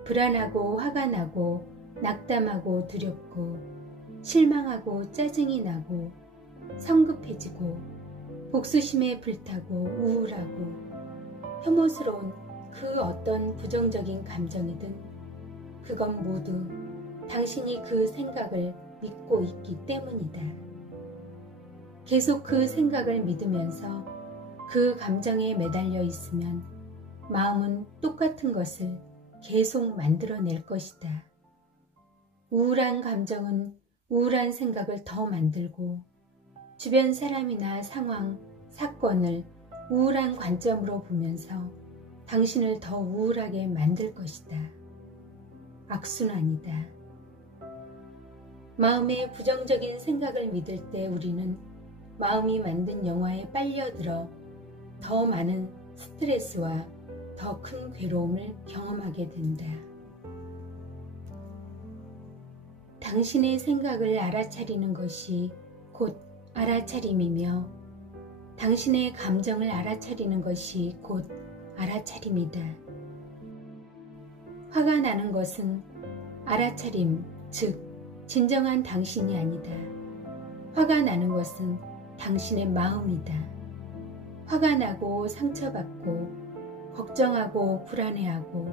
불안하고 화가 나고 낙담하고 두렵고 실망하고 짜증이 나고 성급해지고 복수심에 불타고 우울하고 혐오스러운 그 어떤 부정적인 감정이든 그건 모두 당신이 그 생각을 믿고 있기 때문이다. 계속 그 생각을 믿으면서 그 감정에 매달려 있으면 마음은 똑같은 것을 계속 만들어낼 것이다. 우울한 감정은 우울한 생각을 더 만들고 주변 사람이나 상황, 사건을 우울한 관점으로 보면서 당신을 더 우울하게 만들 것이다. 악순환이다. 마음의 부정적인 생각을 믿을 때 우리는 마음이 만든 영화에 빨려들어 더 많은 스트레스와 더 큰 괴로움을 경험하게 된다. 당신의 생각을 알아차리는 것이 곧 알아차림이며 당신의 감정을 알아차리는 것이 곧 알아차림이다. 화가 나는 것은 알아차림, 즉 진정한 당신이 아니다. 화가 나는 것은 당신의 마음이다. 화가 나고 상처받고 걱정하고 불안해하고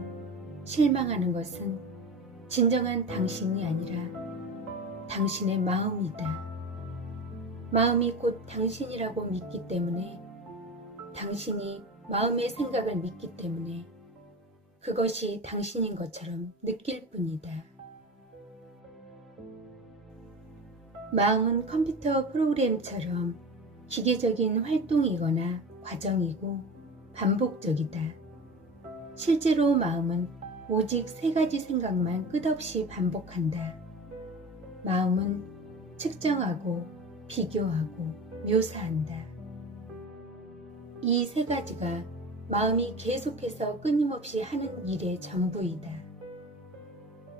실망하는 것은 진정한 당신이 아니라 당신의 마음이다. 마음이 곧 당신이라고 믿기 때문에, 당신이 마음의 생각을 믿기 때문에 그것이 당신인 것처럼 느낄 뿐이다. 마음은 컴퓨터 프로그램처럼 기계적인 활동이거나 과정이고 반복적이다. 실제로 마음은 오직 세 가지 생각만 끝없이 반복한다. 마음은 측정하고 비교하고 묘사한다. 이 세 가지가 마음이 계속해서 끊임없이 하는 일의 전부이다.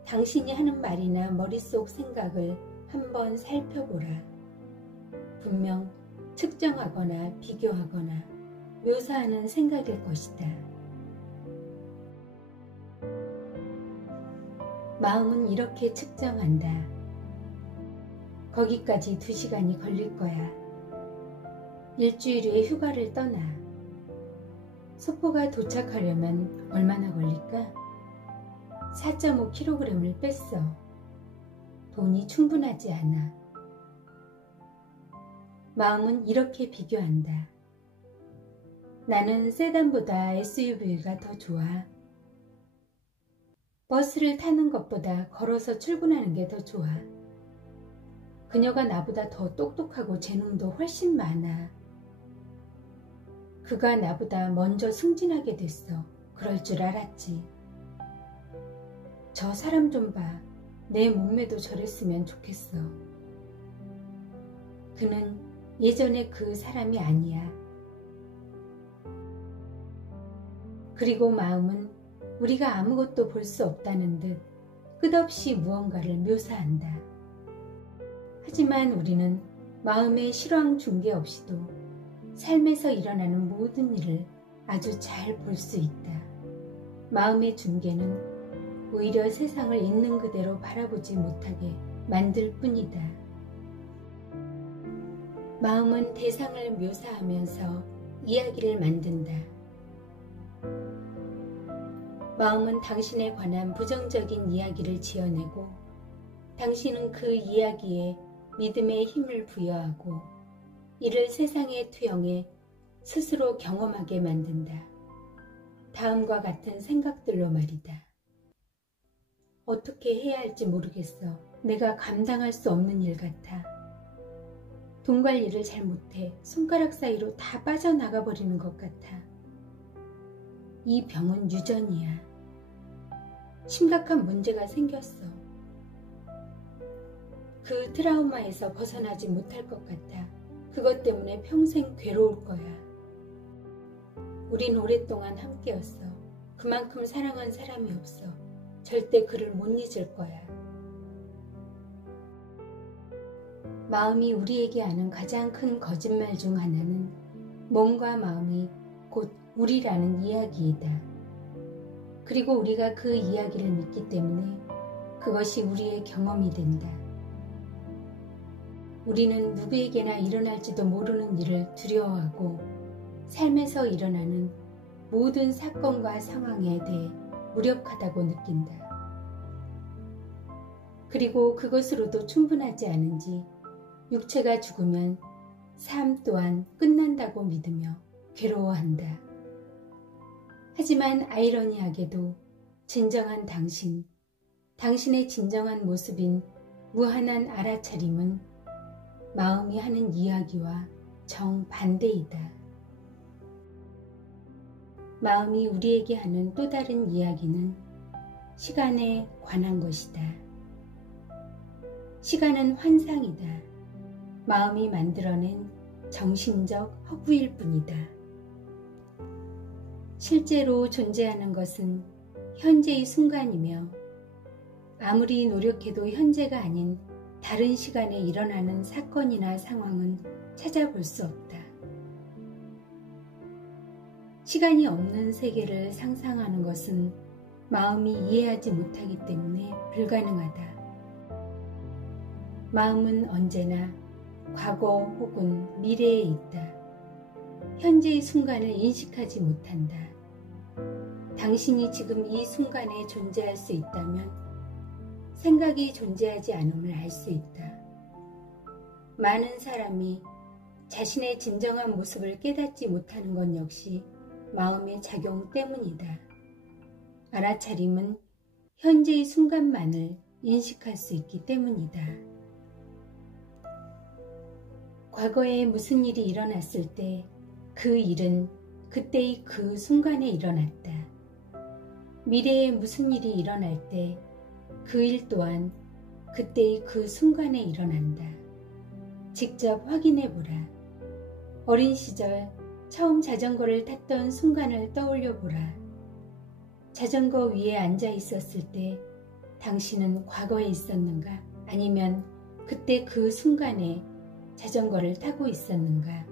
당신이 하는 말이나 머릿속 생각을 한번 살펴보라. 분명 측정하거나 비교하거나 묘사하는 생각일 것이다. 마음은 이렇게 측정한다. 거기까지 2시간이 걸릴 거야. 일주일 후에 휴가를 떠나. 소포가 도착하려면 얼마나 걸릴까? 4.5kg을 뺐어. 돈이 충분하지 않아. 마음은 이렇게 비교한다. 나는 세단보다 SUV가 더 좋아. 버스를 타는 것보다 걸어서 출근하는 게 더 좋아. 그녀가 나보다 더 똑똑하고 재능도 훨씬 많아. 그가 나보다 먼저 승진하게 됐어. 그럴 줄 알았지. 저 사람 좀 봐. 내 몸매도 저랬으면 좋겠어. 그는 예전에 그 사람이 아니야. 그리고 마음은 우리가 아무것도 볼 수 없다는 듯 끝없이 무언가를 묘사한다. 하지만 우리는 마음의 실황 중계 없이도 삶에서 일어나는 모든 일을 아주 잘 볼 수 있다. 마음의 중계는 오히려 세상을 있는 그대로 바라보지 못하게 만들 뿐이다. 마음은 대상을 묘사하면서 이야기를 만든다. 마음은 당신에 관한 부정적인 이야기를 지어내고 당신은 그 이야기에 믿음의 힘을 부여하고 이를 세상에 투영해 스스로 경험하게 만든다. 다음과 같은 생각들로 말이다. 어떻게 해야 할지 모르겠어. 내가 감당할 수 없는 일 같아. 돈 관리를 잘 못해. 손가락 사이로 다 빠져나가 버리는 것 같아. 이 병은 유전이야. 심각한 문제가 생겼어. 그 트라우마에서 벗어나지 못할 것 같아. 그것 때문에 평생 괴로울 거야. 우린 오랫동안 함께였어. 그만큼 사랑한 사람이 없어. 절대 그를 못 잊을 거야. 마음이 우리에게 하는 가장 큰 거짓말 중 하나는 몸과 마음이 곧 우리라는 이야기이다. 그리고 우리가 그 이야기를 믿기 때문에 그것이 우리의 경험이 된다. 우리는 누구에게나 일어날지도 모르는 일을 두려워하고 삶에서 일어나는 모든 사건과 상황에 대해 무력하다고 느낀다. 그리고 그것으로도 충분하지 않은지 육체가 죽으면 삶 또한 끝난다고 믿으며 괴로워한다. 하지만 아이러니하게도 진정한 당신, 당신의 진정한 모습인 무한한 알아차림은 마음이 하는 이야기와 정반대이다. 마음이 우리에게 하는 또 다른 이야기는 시간에 관한 것이다. 시간은 환상이다. 마음이 만들어낸 정신적 허구일 뿐이다. 실제로 존재하는 것은 현재의 순간이며 아무리 노력해도 현재가 아닌 다른 시간에 일어나는 사건이나 상황은 찾아볼 수 없다. 시간이 없는 세계를 상상하는 것은 마음이 이해하지 못하기 때문에 불가능하다. 마음은 언제나 과거 혹은 미래에 있다. 현재의 순간을 인식하지 못한다. 당신이 지금 이 순간에 존재할 수 있다면 생각이 존재하지 않음을 알 수 있다. 많은 사람이 자신의 진정한 모습을 깨닫지 못하는 것 역시 마음의 작용 때문이다. 알아차림은 현재의 순간만을 인식할 수 있기 때문이다. 과거에 무슨 일이 일어났을 때 그 일은 그때의 그 순간에 일어났다. 미래에 무슨 일이 일어날 때 그 일 또한 그때의 그 순간에 일어난다. 직접 확인해보라. 어린 시절 처음 자전거를 탔던 순간을 떠올려보라. 자전거 위에 앉아 있었을 때 당신은 과거에 있었는가? 아니면 그때 그 순간에 자전거를 타고 있었는가?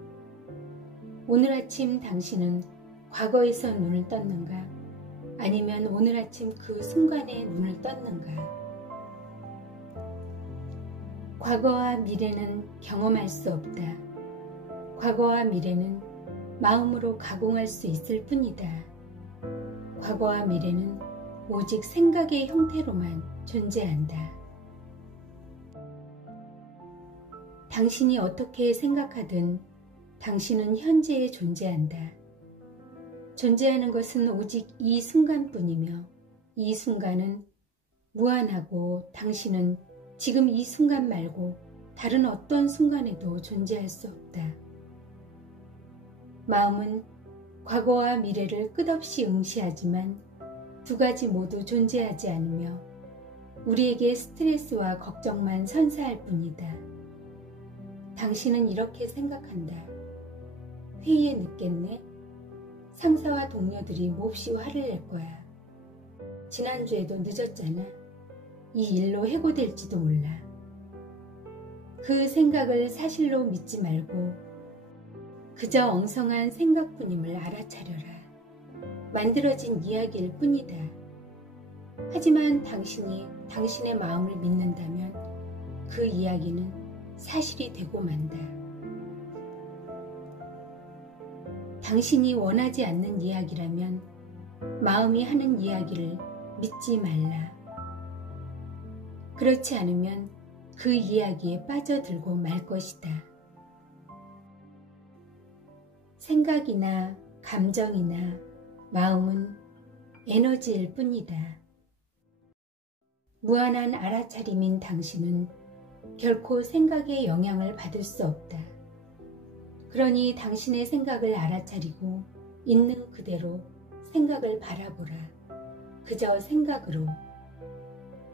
오늘 아침 당신은 과거에서 눈을 떴는가? 아니면 오늘 아침 그 순간에 눈을 떴는가? 과거와 미래는 경험할 수 없다. 과거와 미래는 마음으로 가공할 수 있을 뿐이다. 과거와 미래는 오직 생각의 형태로만 존재한다. 당신이 어떻게 생각하든 당신은 현재에 존재한다. 존재하는 것은 오직 이 순간뿐이며 이 순간은 무한하고 당신은 지금 이 순간 말고 다른 어떤 순간에도 존재할 수 없다. 마음은 과거와 미래를 끝없이 응시하지만 두 가지 모두 존재하지 않으며 우리에게 스트레스와 걱정만 선사할 뿐이다. 당신은 이렇게 생각한다. 회의에 늦겠네? 상사와 동료들이 몹시 화를 낼 거야. 지난주에도 늦었잖아. 이 일로 해고될지도 몰라. 그 생각을 사실로 믿지 말고 그저 엉성한 생각뿐임을 알아차려라. 만들어진 이야기일 뿐이다. 하지만 당신이 당신의 마음을 믿는다면 그 이야기는 사실이 되고 만다. 당신이 원하지 않는 이야기라면 마음이 하는 이야기를 믿지 말라. 그렇지 않으면 그 이야기에 빠져들고 말 것이다. 생각이나 감정이나 마음은 에너지일 뿐이다. 무한한 알아차림인 당신은 결코 생각의 영향을 받을 수 없다. 그러니 당신의 생각을 알아차리고 있는 그대로 생각을 바라보라. 그저 생각으로,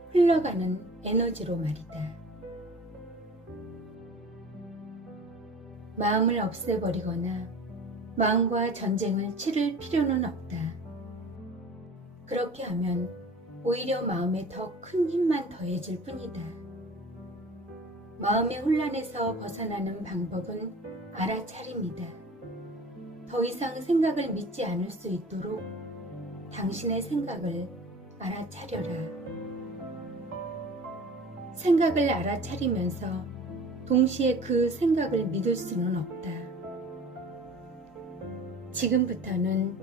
흘러가는 에너지로 말이다. 마음을 없애버리거나 마음과 전쟁을 치를 필요는 없다. 그렇게 하면 오히려 마음에 더 큰 힘만 더해질 뿐이다. 마음의 혼란에서 벗어나는 방법은 알아차림이다. 더 이상 생각을 믿지 않을 수 있도록 당신의 생각을 알아차려라. 생각을 알아차리면서 동시에 그 생각을 믿을 수는 없다. 지금부터는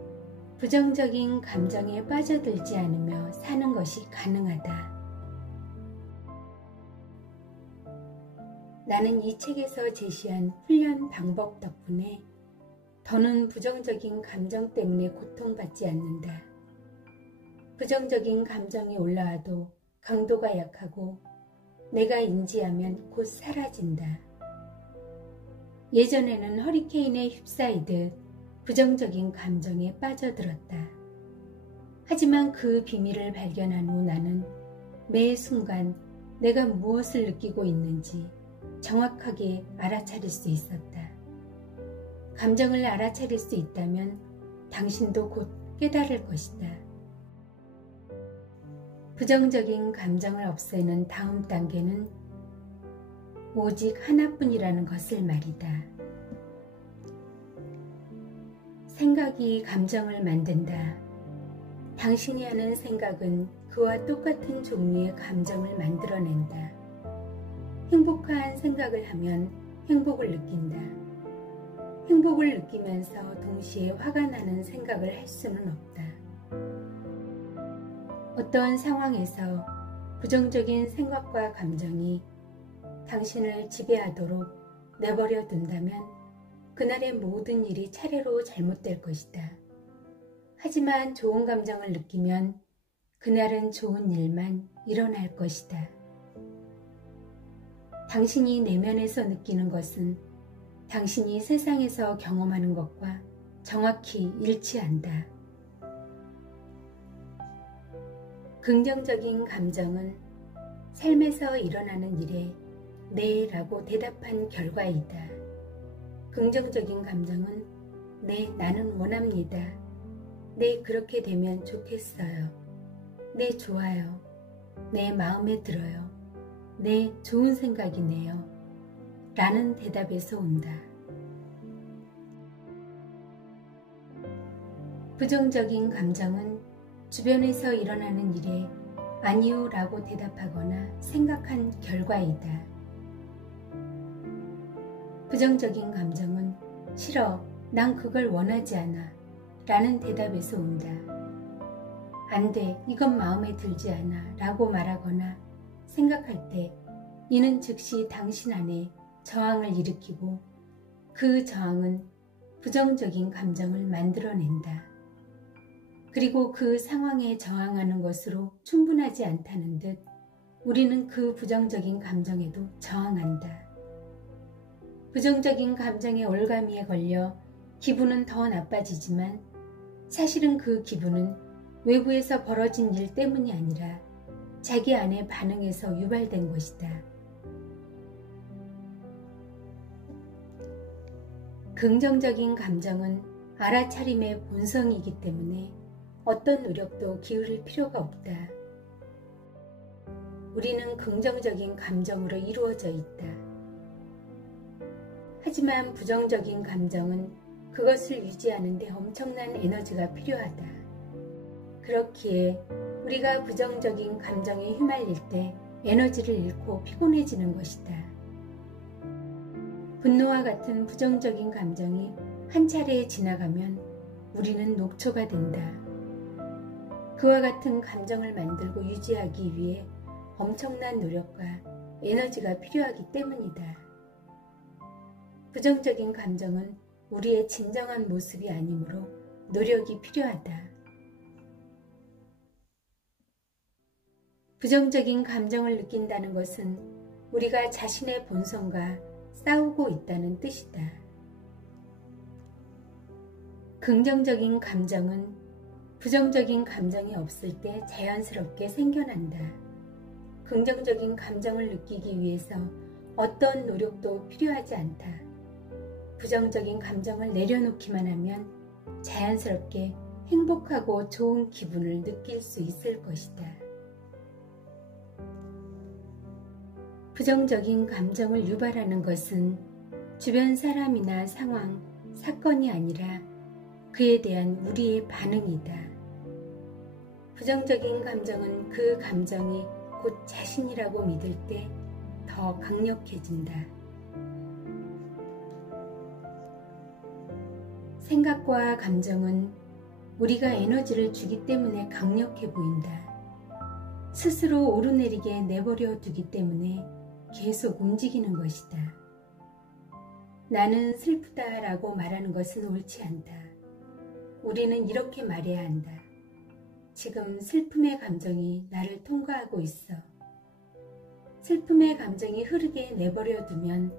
부정적인 감정에 빠져들지 않으며 사는 것이 가능하다. 나는 이 책에서 제시한 훈련 방법 덕분에 더는 부정적인 감정 때문에 고통받지 않는다. 부정적인 감정이 올라와도 강도가 약하고 내가 인지하면 곧 사라진다. 예전에는 허리케인에 휩싸이듯 부정적인 감정에 빠져들었다. 하지만 그 비밀을 발견한 후 나는 매 순간 내가 무엇을 느끼고 있는지 정확하게 알아차릴 수 있었다. 감정을 알아차릴 수 있다면 당신도 곧 깨달을 것이다. 부정적인 감정을 없애는 다음 단계는 오직 하나뿐이라는 것을 말이다. 생각이 감정을 만든다. 당신이 하는 생각은 그와 똑같은 종류의 감정을 만들어낸다. 행복한 생각을 하면 행복을 느낀다. 행복을 느끼면서 동시에 화가 나는 생각을 할 수는 없다. 어떠한 상황에서 부정적인 생각과 감정이 당신을 지배하도록 내버려 둔다면 그날의 모든 일이 차례로 잘못될 것이다. 하지만 좋은 감정을 느끼면 그날은 좋은 일만 일어날 것이다. 당신이 내면에서 느끼는 것은 당신이 세상에서 경험하는 것과 정확히 일치한다. 긍정적인 감정은 삶에서 일어나는 일에 네 라고 대답한 결과이다. 긍정적인 감정은 네, 나는 원합니다. 네, 그렇게 되면 좋겠어요. 네, 좋아요. 네, 마음에 들어요. 네, 좋은 생각이네요. 라는 대답에서 온다. 부정적인 감정은 주변에서 일어나는 일에 아니요 라고 대답하거나 생각한 결과이다. 부정적인 감정은 싫어, 난 그걸 원하지 않아 라는 대답에서 온다. 안 돼, 이건 마음에 들지 않아 라고 말하거나 생각할 때 이는 즉시 당신 안에 저항을 일으키고 그 저항은 부정적인 감정을 만들어낸다. 그리고 그 상황에 저항하는 것으로 충분하지 않다는 듯 우리는 그 부정적인 감정에도 저항한다. 부정적인 감정의 올가미에 걸려 기분은 더 나빠지지만 사실은 그 기분은 외부에서 벌어진 일 때문이 아니라 자기 안의 반응에서 유발된 것이다. 긍정적인 감정은 알아차림의 본성이기 때문에 어떤 노력도 기울일 필요가 없다. 우리는 긍정적인 감정으로 이루어져 있다. 하지만 부정적인 감정은 그것을 유지하는 데 엄청난 에너지가 필요하다. 그렇기에 우리가 부정적인 감정에 휘말릴 때 에너지를 잃고 피곤해지는 것이다. 분노와 같은 부정적인 감정이 한 차례 지나가면 우리는 녹초가 된다. 그와 같은 감정을 만들고 유지하기 위해 엄청난 노력과 에너지가 필요하기 때문이다. 부정적인 감정은 우리의 진정한 모습이 아니므로 노력이 필요하다. 부정적인 감정을 느낀다는 것은 우리가 자신의 본성과 싸우고 있다는 뜻이다. 긍정적인 감정은 부정적인 감정이 없을 때 자연스럽게 생겨난다. 긍정적인 감정을 느끼기 위해서 어떤 노력도 필요하지 않다. 부정적인 감정을 내려놓기만 하면 자연스럽게 행복하고 좋은 기분을 느낄 수 있을 것이다. 부정적인 감정을 유발하는 것은 주변 사람이나 상황, 사건이 아니라 그에 대한 우리의 반응이다. 부정적인 감정은 그 감정이 곧 자신이라고 믿을 때 더 강력해진다. 생각과 감정은 우리가 에너지를 주기 때문에 강력해 보인다. 스스로 오르내리게 내버려 두기 때문에 계속 움직이는 것이다. 나는 슬프다 라고 말하는 것은 옳지 않다. 우리는 이렇게 말해야 한다. 지금 슬픔의 감정이 나를 통과하고 있어. 슬픔의 감정이 흐르게 내버려 두면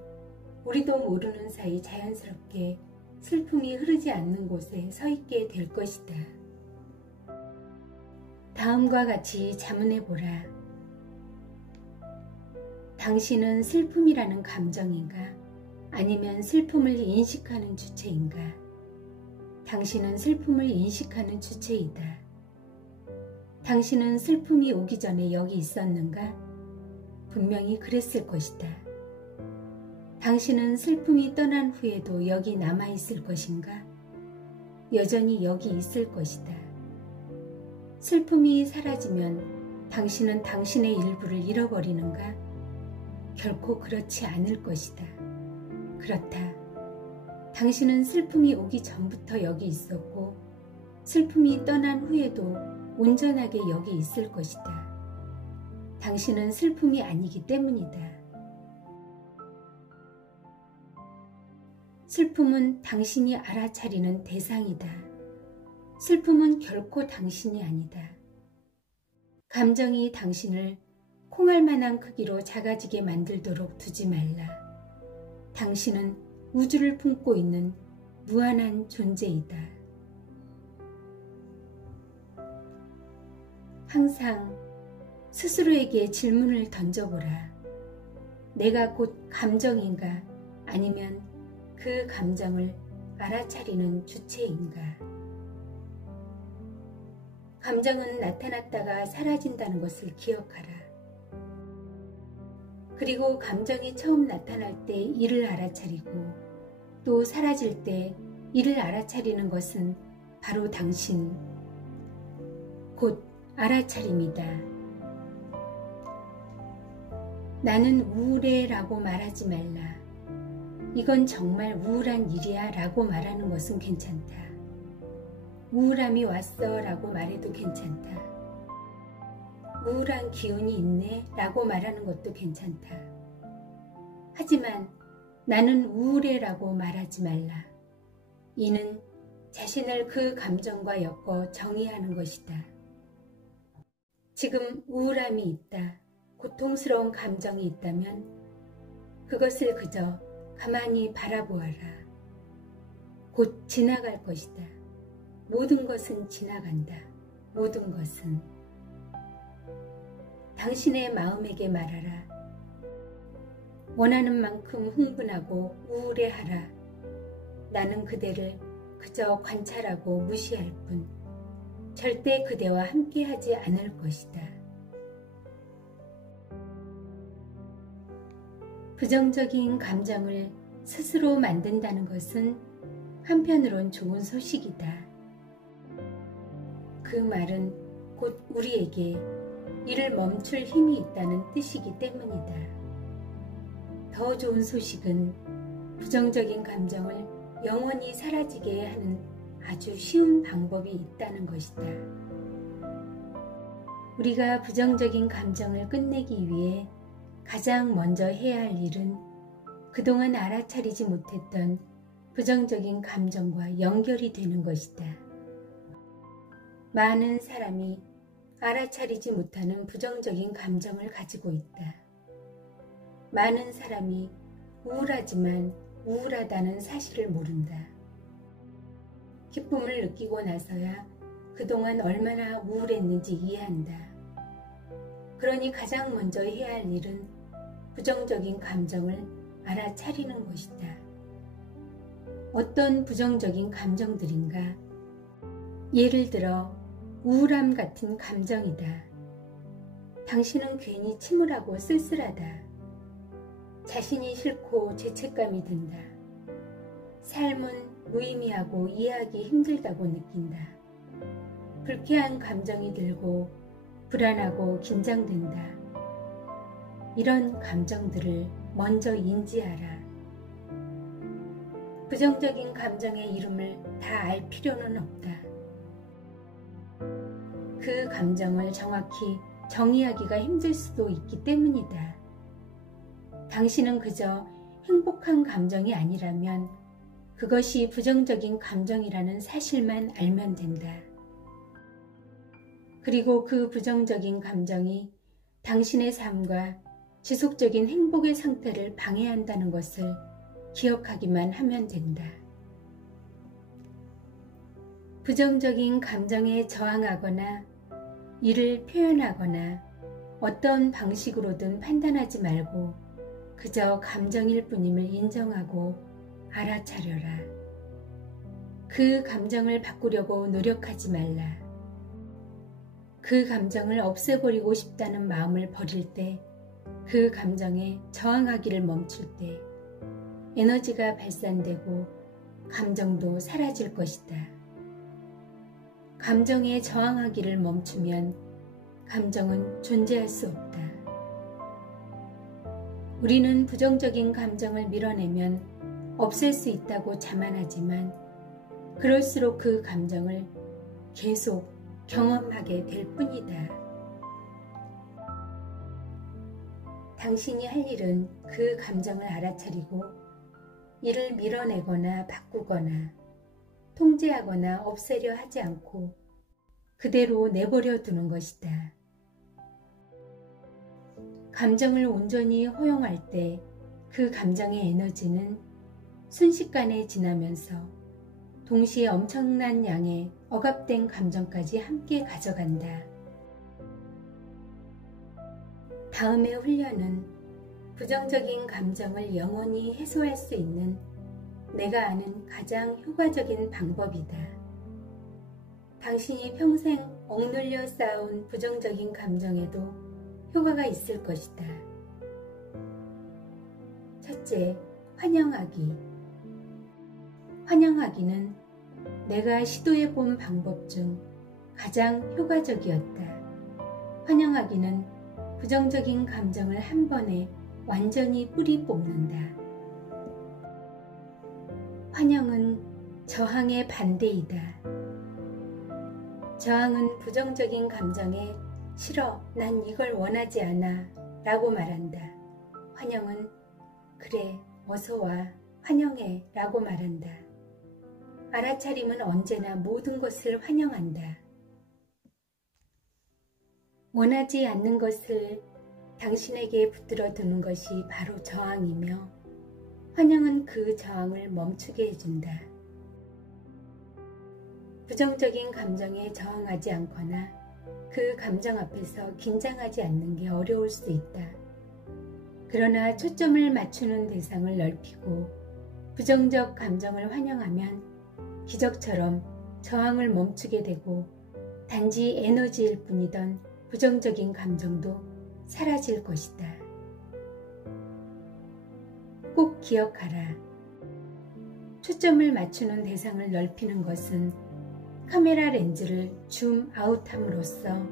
우리도 모르는 사이 자연스럽게 슬픔이 흐르지 않는 곳에 서 있게 될 것이다. 다음과 같이 자문해보라. 당신은 슬픔이라는 감정인가? 아니면 슬픔을 인식하는 주체인가? 당신은 슬픔을 인식하는 주체이다. 당신은 슬픔이 오기 전에 여기 있었는가? 분명히 그랬을 것이다. 당신은 슬픔이 떠난 후에도 여기 남아있을 것인가? 여전히 여기 있을 것이다. 슬픔이 사라지면 당신은 당신의 일부를 잃어버리는가? 결코 그렇지 않을 것이다. 그렇다. 당신은 슬픔이 오기 전부터 여기 있었고 슬픔이 떠난 후에도 온전하게 여기 있을 것이다. 당신은 슬픔이 아니기 때문이다. 슬픔은 당신이 알아차리는 대상이다. 슬픔은 결코 당신이 아니다. 감정이 당신을 콩알만한 크기로 작아지게 만들도록 두지 말라. 당신은 우주를 품고 있는 무한한 존재이다. 항상 스스로에게 질문을 던져보라. 내가 곧 감정인가 아니면 그 감정을 알아차리는 주체인가? 감정은 나타났다가 사라진다는 것을 기억하라. 그리고 감정이 처음 나타날 때 이를 알아차리고 또 사라질 때 이를 알아차리는 것은 바로 당신, 곧 알아차림이다. 나는 우울해 라고 말하지 말라. 이건 정말 우울한 일이야 라고 말하는 것은 괜찮다. 우울함이 왔어 라고 말해도 괜찮다. 우울한 기운이 있네 라고 말하는 것도 괜찮다. 하지만 나는 우울해 라고 말하지 말라. 이는 자신을 그 감정과 엮어 정의하는 것이다. 지금 우울함이 있다, 고통스러운 감정이 있다면 그것을 그저 가만히 바라보아라. 곧 지나갈 것이다. 모든 것은 지나간다. 모든 것은. 당신의 마음에게 말하라. 원하는 만큼 흥분하고 우울해하라. 나는 그대를 그저 관찰하고 무시할 뿐 절대 그대와 함께하지 않을 것이다. 부정적인 감정을 스스로 만든다는 것은 한편으론 좋은 소식이다. 그 말은 곧 우리에게 이를 멈출 힘이 있다는 뜻이기 때문이다. 더 좋은 소식은 부정적인 감정을 영원히 사라지게 하는 아주 쉬운 방법이 있다는 것이다. 우리가 부정적인 감정을 끝내기 위해 가장 먼저 해야 할 일은 그동안 알아차리지 못했던 부정적인 감정과 연결이 되는 것이다. 많은 사람이 알아차리지 못하는 부정적인 감정을 가지고 있다. 많은 사람이 우울하지만 우울하다는 사실을 모른다. 기쁨을 느끼고 나서야 그동안 얼마나 우울했는지 이해한다. 그러니 가장 먼저 해야 할 일은 부정적인 감정을 알아차리는 것이다. 어떤 부정적인 감정들인가? 예를 들어 우울함 같은 감정이다. 당신은 괜히 침울하고 쓸쓸하다. 자신이 싫고 죄책감이 든다. 삶은 무의미하고 이해하기 힘들다고 느낀다. 불쾌한 감정이 들고 불안하고 긴장된다. 이런 감정들을 먼저 인지하라. 부정적인 감정의 이름을 다 알 필요는 없다. 그 감정을 정확히 정의하기가 힘들 수도 있기 때문이다. 당신은 그저 행복한 감정이 아니라면 그것이 부정적인 감정이라는 사실만 알면 된다. 그리고 그 부정적인 감정이 당신의 삶과 지속적인 행복의 상태를 방해한다는 것을 기억하기만 하면 된다. 부정적인 감정에 저항하거나 이를 표현하거나 어떤 방식으로든 판단하지 말고 그저 감정일 뿐임을 인정하고 알아차려라. 그 감정을 바꾸려고 노력하지 말라. 그 감정을 없애버리고 싶다는 마음을 버릴 때, 그 감정에 저항하기를 멈출 때 에너지가 발산되고 감정도 사라질 것이다. 감정에 저항하기를 멈추면 감정은 존재할 수 없다. 우리는 부정적인 감정을 밀어내면 없앨 수 있다고 자만하지만 그럴수록 그 감정을 계속 경험하게 될 뿐이다. 당신이 할 일은 그 감정을 알아차리고 이를 밀어내거나 바꾸거나 통제하거나 없애려 하지 않고 그대로 내버려 두는 것이다. 감정을 온전히 허용할 때 그 감정의 에너지는 순식간에 지나면서 동시에 엄청난 양의 억압된 감정까지 함께 가져간다. 다음의 훈련은 부정적인 감정을 영원히 해소할 수 있는 내가 아는 가장 효과적인 방법이다. 당신이 평생 억눌려 쌓아온 부정적인 감정에도 효과가 있을 것이다. 첫째, 환영하기. 환영하기는 내가 시도해본 방법 중 가장 효과적이었다. 환영하기는 부정적인 감정을 한 번에 완전히 뿌리 뽑는다. 환영은 저항의 반대이다. 저항은 부정적인 감정에 싫어, 난 이걸 원하지 않아 라고 말한다. 환영은 그래, 어서와, 환영해 라고 말한다. 알아차림은 언제나 모든 것을 환영한다. 원하지 않는 것을 당신에게 붙들어 두는 것이 바로 저항이며 환영은 그 저항을 멈추게 해준다. 부정적인 감정에 저항하지 않거나 그 감정 앞에서 긴장하지 않는 게 어려울 수 있다. 그러나 초점을 맞추는 대상을 넓히고 부정적 감정을 환영하면 기적처럼 저항을 멈추게 되고 단지 에너지일 뿐이던 부정적인 감정도 사라질 것이다. 꼭 기억하라. 초점을 맞추는 대상을 넓히는 것은 카메라 렌즈를 줌 아웃함으로써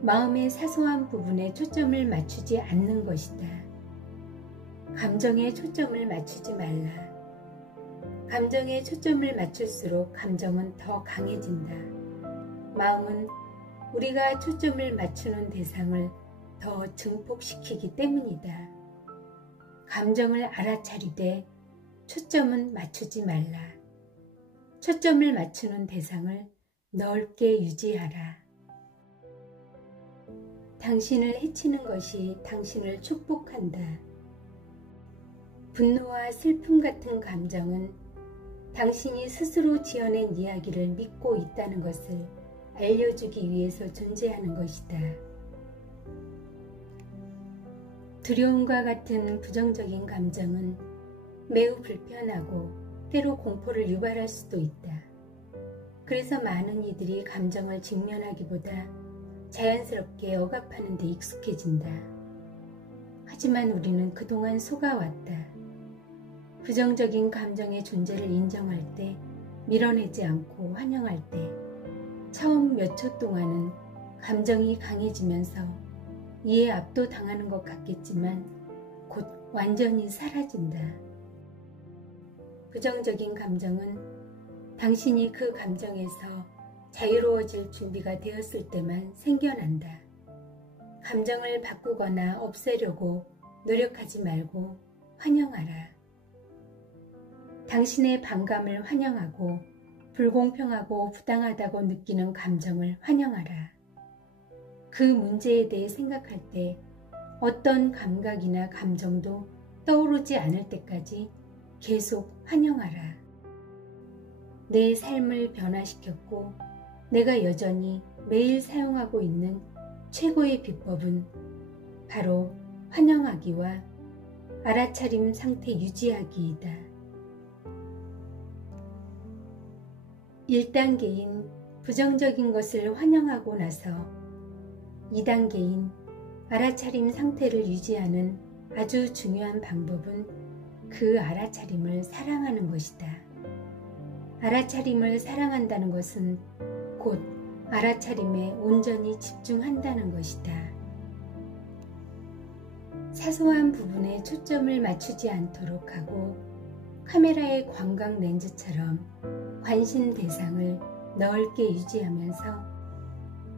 마음의 사소한 부분에 초점을 맞추지 않는 것이다. 감정에 초점을 맞추지 말라. 감정에 초점을 맞출수록 감정은 더 강해진다. 마음은 우리가 초점을 맞추는 대상을 더 증폭시키기 때문이다. 감정을 알아차리되 초점은 맞추지 말라. 초점을 맞추는 대상을 넓게 유지하라. 당신을 해치는 것이 당신을 축복한다. 분노와 슬픔 같은 감정은 당신이 스스로 지어낸 이야기를 믿고 있다는 것을 알려주기 위해서 존재하는 것이다. 두려움과 같은 부정적인 감정은 매우 불편하고 때로 공포를 유발할 수도 있다. 그래서 많은 이들이 감정을 직면하기보다 자연스럽게 억압하는 데 익숙해진다. 하지만 우리는 그동안 속아왔다. 부정적인 감정의 존재를 인정할 때, 밀어내지 않고 환영할 때 처음 몇 초 동안은 감정이 강해지면서 이에 압도당하는 것 같겠지만 곧 완전히 사라진다. 부정적인 감정은 당신이 그 감정에서 자유로워질 준비가 되었을 때만 생겨난다. 감정을 바꾸거나 없애려고 노력하지 말고 환영하라. 당신의 반감을 환영하고 불공평하고 부당하다고 느끼는 감정을 환영하라. 그 문제에 대해 생각할 때 어떤 감각이나 감정도 떠오르지 않을 때까지 계속 환영하라. 내 삶을 변화시켰고 내가 여전히 매일 사용하고 있는 최고의 비법은 바로 환영하기와 알아차림 상태 유지하기이다. 1단계인 부정적인 것을 환영하고 나서 2단계인 알아차림 상태를 유지하는 아주 중요한 방법은 그 알아차림을 사랑하는 것이다. 알아차림을 사랑한다는 것은 곧 알아차림에 온전히 집중한다는 것이다. 사소한 부분에 초점을 맞추지 않도록 하고 카메라의 광각 렌즈처럼 관심 대상을 넓게 유지하면서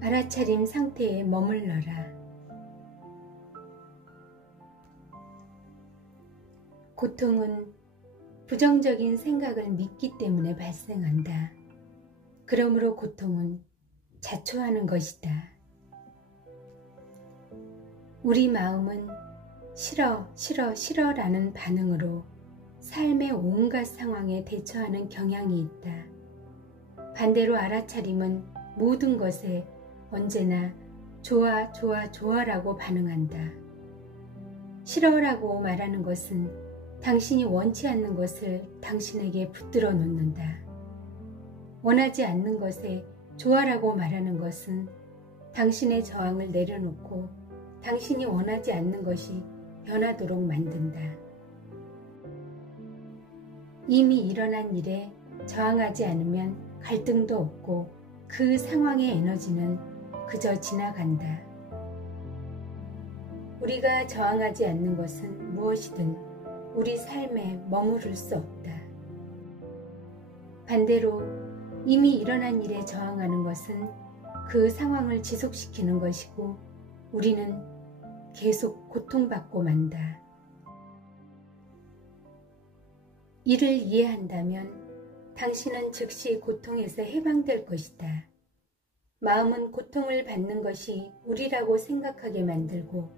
알아차림 상태에 머물러라. 고통은 부정적인 생각을 믿기 때문에 발생한다. 그러므로 고통은 자초하는 것이다. 우리 마음은 싫어, 싫어, 싫어라는 반응으로 삶의 온갖 상황에 대처하는 경향이 있다. 반대로 알아차림은 모든 것에 언제나 좋아, 좋아, 좋아라고 반응한다. 싫어라고 말하는 것은 당신이 원치 않는 것을 당신에게 붙들어 놓는다. 원하지 않는 것에 좋아라고 말하는 것은 당신의 저항을 내려놓고 당신이 원하지 않는 것이 변하도록 만든다. 이미 일어난 일에 저항하지 않으면 갈등도 없고 그 상황의 에너지는 그저 지나간다. 우리가 저항하지 않는 것은 무엇이든 우리 삶에 머무를 수 없다. 반대로 이미 일어난 일에 저항하는 것은 그 상황을 지속시키는 것이고 우리는 계속 고통받고 만다. 이를 이해한다면 당신은 즉시 고통에서 해방될 것이다. 마음은 고통을 받는 것이 우리라고 생각하게 만들고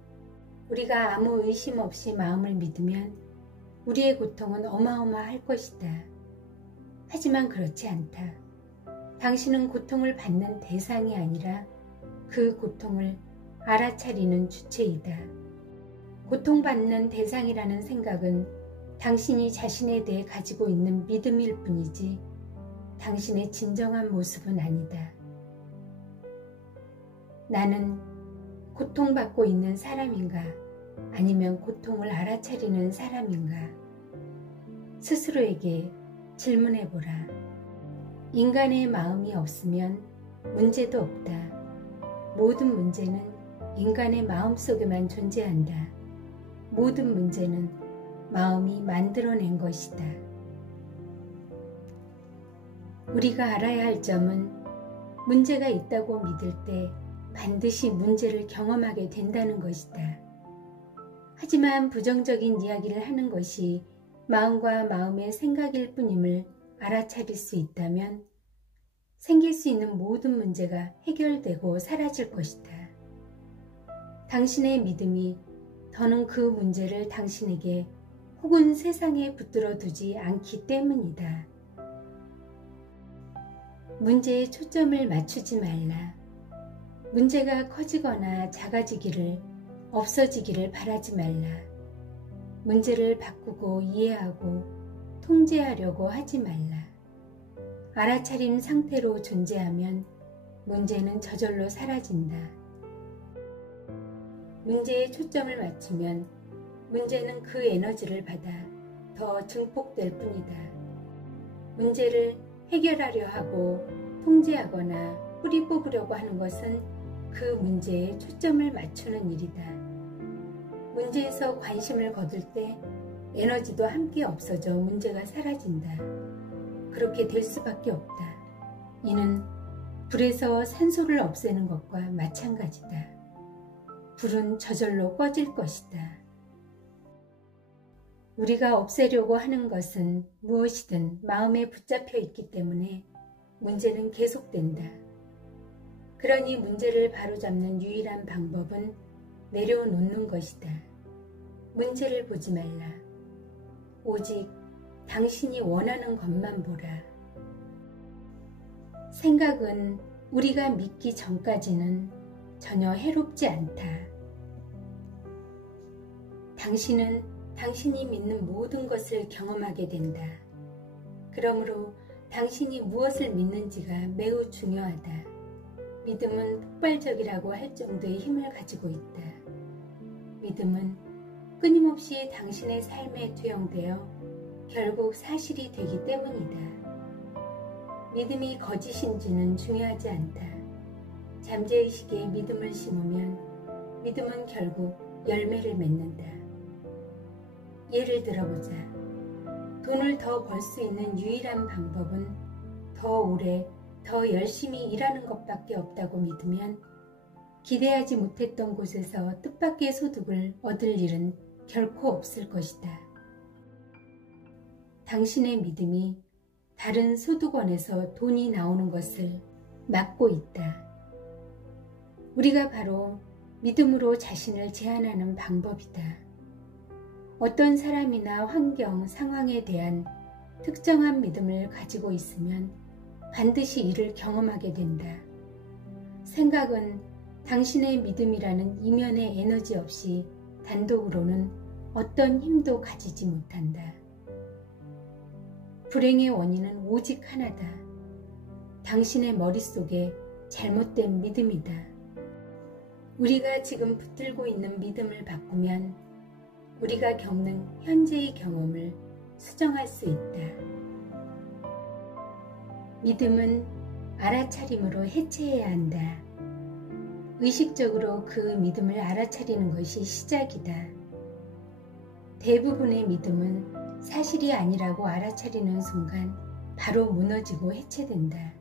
우리가 아무 의심 없이 마음을 믿으면 우리의 고통은 어마어마할 것이다. 하지만 그렇지 않다. 당신은 고통을 받는 대상이 아니라 그 고통을 알아차리는 주체이다. 고통받는 대상이라는 생각은 당신이 자신에 대해 가지고 있는 믿음일 뿐이지 당신의 진정한 모습은 아니다. 나는 고통받고 있는 사람인가? 아니면 고통을 알아차리는 사람인가? 스스로에게 질문해보라. 인간의 마음이 없으면 문제도 없다. 모든 문제는 인간의 마음속에만 존재한다. 모든 문제는 마음이 만들어낸 것이다. 우리가 알아야 할 점은 문제가 있다고 믿을 때 반드시 문제를 경험하게 된다는 것이다. 하지만 부정적인 이야기를 하는 것이 마음과 마음의 생각일 뿐임을 알아차릴 수 있다면 생길 수 있는 모든 문제가 해결되고 사라질 것이다. 당신의 믿음이 더는 그 문제를 당신에게 혹은 세상에 붙들어 두지 않기 때문이다. 문제에 초점을 맞추지 말라. 문제가 커지거나 작아지기를, 없어지기를 바라지 말라. 문제를 바꾸고 이해하고 통제하려고 하지 말라. 알아차림 상태로 존재하면 문제는 저절로 사라진다. 문제에 초점을 맞추면 문제는 그 에너지를 받아 더 증폭될 뿐이다. 문제를 해결하려 하고 통제하거나 뿌리 뽑으려고 하는 것은 그 문제에 초점을 맞추는 일이다. 문제에서 관심을 거둘 때 에너지도 함께 없어져 문제가 사라진다. 그렇게 될 수밖에 없다. 이는 불에서 산소를 없애는 것과 마찬가지다. 불은 저절로 꺼질 것이다. 우리가 없애려고 하는 것은 무엇이든 마음에 붙잡혀 있기 때문에 문제는 계속된다. 그러니 문제를 바로잡는 유일한 방법은 내려놓는 것이다. 문제를 보지 말라. 오직 당신이 원하는 것만 보라. 생각은 우리가 믿기 전까지는 전혀 해롭지 않다. 당신은 당신이 믿는 모든 것을 경험하게 된다. 그러므로 당신이 무엇을 믿는지가 매우 중요하다. 믿음은 폭발적이라고 할 정도의 힘을 가지고 있다. 믿음은 끊임없이 당신의 삶에 투영되어 결국 사실이 되기 때문이다. 믿음이 거짓인지는 중요하지 않다. 잠재의식에 믿음을 심으면 믿음은 결국 열매를 맺는다. 예를 들어보자. 돈을 더 벌 수 있는 유일한 방법은 더 오래, 더 열심히 일하는 것밖에 없다고 믿으면 기대하지 못했던 곳에서 뜻밖의 소득을 얻을 일은 결코 없을 것이다. 당신의 믿음이 다른 소득원에서 돈이 나오는 것을 막고 있다. 우리가 바로 믿음으로 자신을 제한하는 방법이다. 어떤 사람이나 환경, 상황에 대한 특정한 믿음을 가지고 있으면 반드시 이를 경험하게 된다. 생각은 당신의 믿음이라는 이면의 에너지 없이 단독으로는 어떤 힘도 가지지 못한다. 불행의 원인은 오직 하나다. 당신의 머릿속에 잘못된 믿음이다. 우리가 지금 붙들고 있는 믿음을 바꾸면 우리가 겪는 현재의 경험을 수정할 수 있다. 믿음은 알아차림으로 해체해야 한다. 의식적으로 그 믿음을 알아차리는 것이 시작이다. 대부분의 믿음은 사실이 아니라고 알아차리는 순간 바로 무너지고 해체된다.